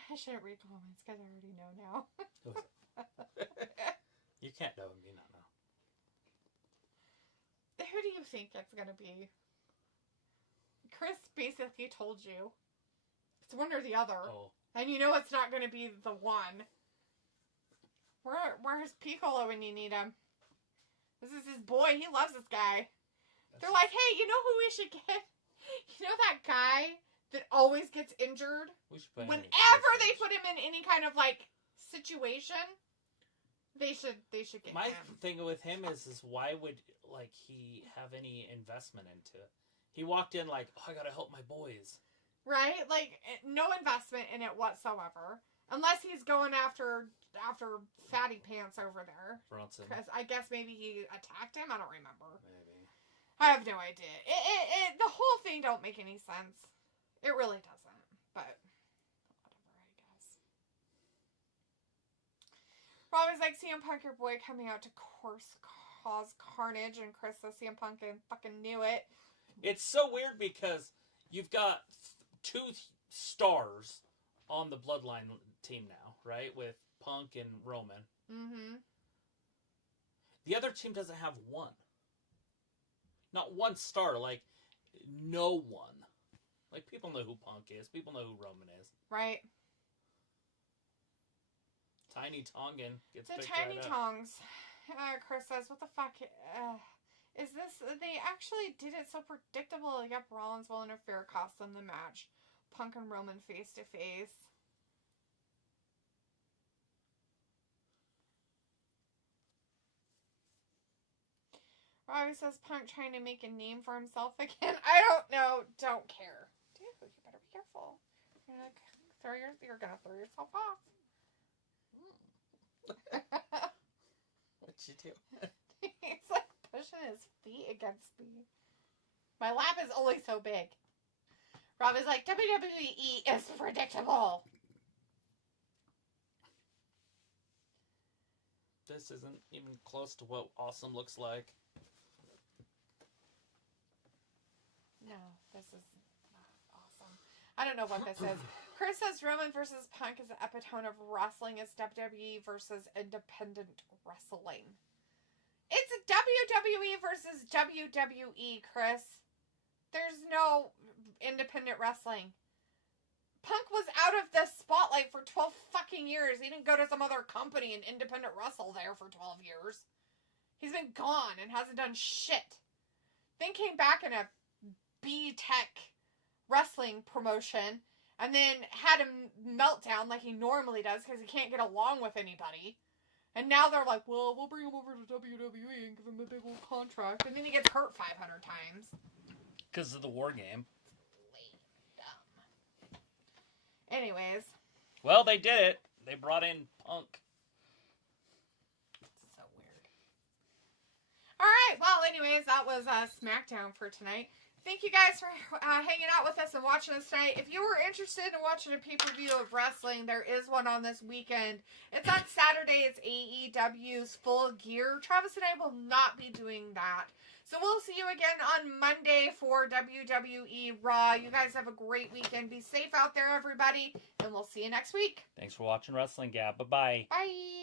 I shouldn't read comments because I already know now. Who is it? You can't know and me not know. Who do you think it's going to be? Chris basically told you. It's one or the other. Oh. And you know it's not going to be the one. Where's Piccolo when you need him? This is his boy. He loves this guy. They're like, hey, you know who we should get? You know that guy that always gets injured? Whenever they put him in any kind of, like, situation, they should get My him. thing with him is why would, like, he have any investment into it? He walked in like, oh, I gotta help my boys. Right? Like, no investment in it whatsoever. Unless he's going after after Fatty Pants over there. Bronson. Because I guess maybe he attacked him. I don't remember. Maybe. I have no idea. The whole thing don't make any sense. It really doesn't. But whatever, I guess. Rob is like, CM Punk, your boy, coming out to cause carnage, and Chris says CM Punk and fucking knew it. It's so weird because you've got 2 stars on the Bloodline team now, right? With Punk and Roman. Mm-hmm. The other team doesn't have one. Not one star, like, no one. Like, people know who Punk is. People know who Roman is. Right. Tiny Tongan gets The picked Tiny right up. Tongs. Chris says, what the fuck? Is this... They actually did it so predictable. Yep, Rollins will interfere, cost them the match. Punk and Roman face to face. Robbie says Punk trying to make a name for himself again. I don't know. Don't care. Dude, you better be careful. You're gonna throw yourself off. What'd you do? He's like pushing his feet against me. My lap is only so big. Rob is like, WWE is predictable. This isn't even close to what awesome looks like. No, this is not awesome. I don't know what this is. Chris says Roman versus Punk is the epitome of wrestling. It's WWE versus independent wrestling. It's WWE versus WWE, Chris. There's no independent wrestling. Punk was out of the spotlight for 12 fucking years. He didn't go to some other company and independent wrestle there for 12 years. He's been gone and hasn't done shit. Then came back in a B-Tech wrestling promotion and then had a meltdown like he normally does because he can't get along with anybody. And now they're like, well, we'll bring him over to WWE and give him a big old contract. And then he gets hurt 500 times. Because of the war game. Dumb. Anyways. Well, they did it. They brought in Punk. So weird. Alright, well, anyways, that was SmackDown for tonight. Thank you guys for hanging out with us and watching us tonight. If you were interested in watching a pay-per-view of wrestling, there is one on this weekend. It's on Saturday. It's AEW's Full Gear. Travis and I will not be doing that. So we'll see you again on Monday for WWE Raw. You guys have a great weekend. Be safe out there, everybody. And we'll see you next week. Thanks for watching Wrestling Gab. Bye-bye. Bye.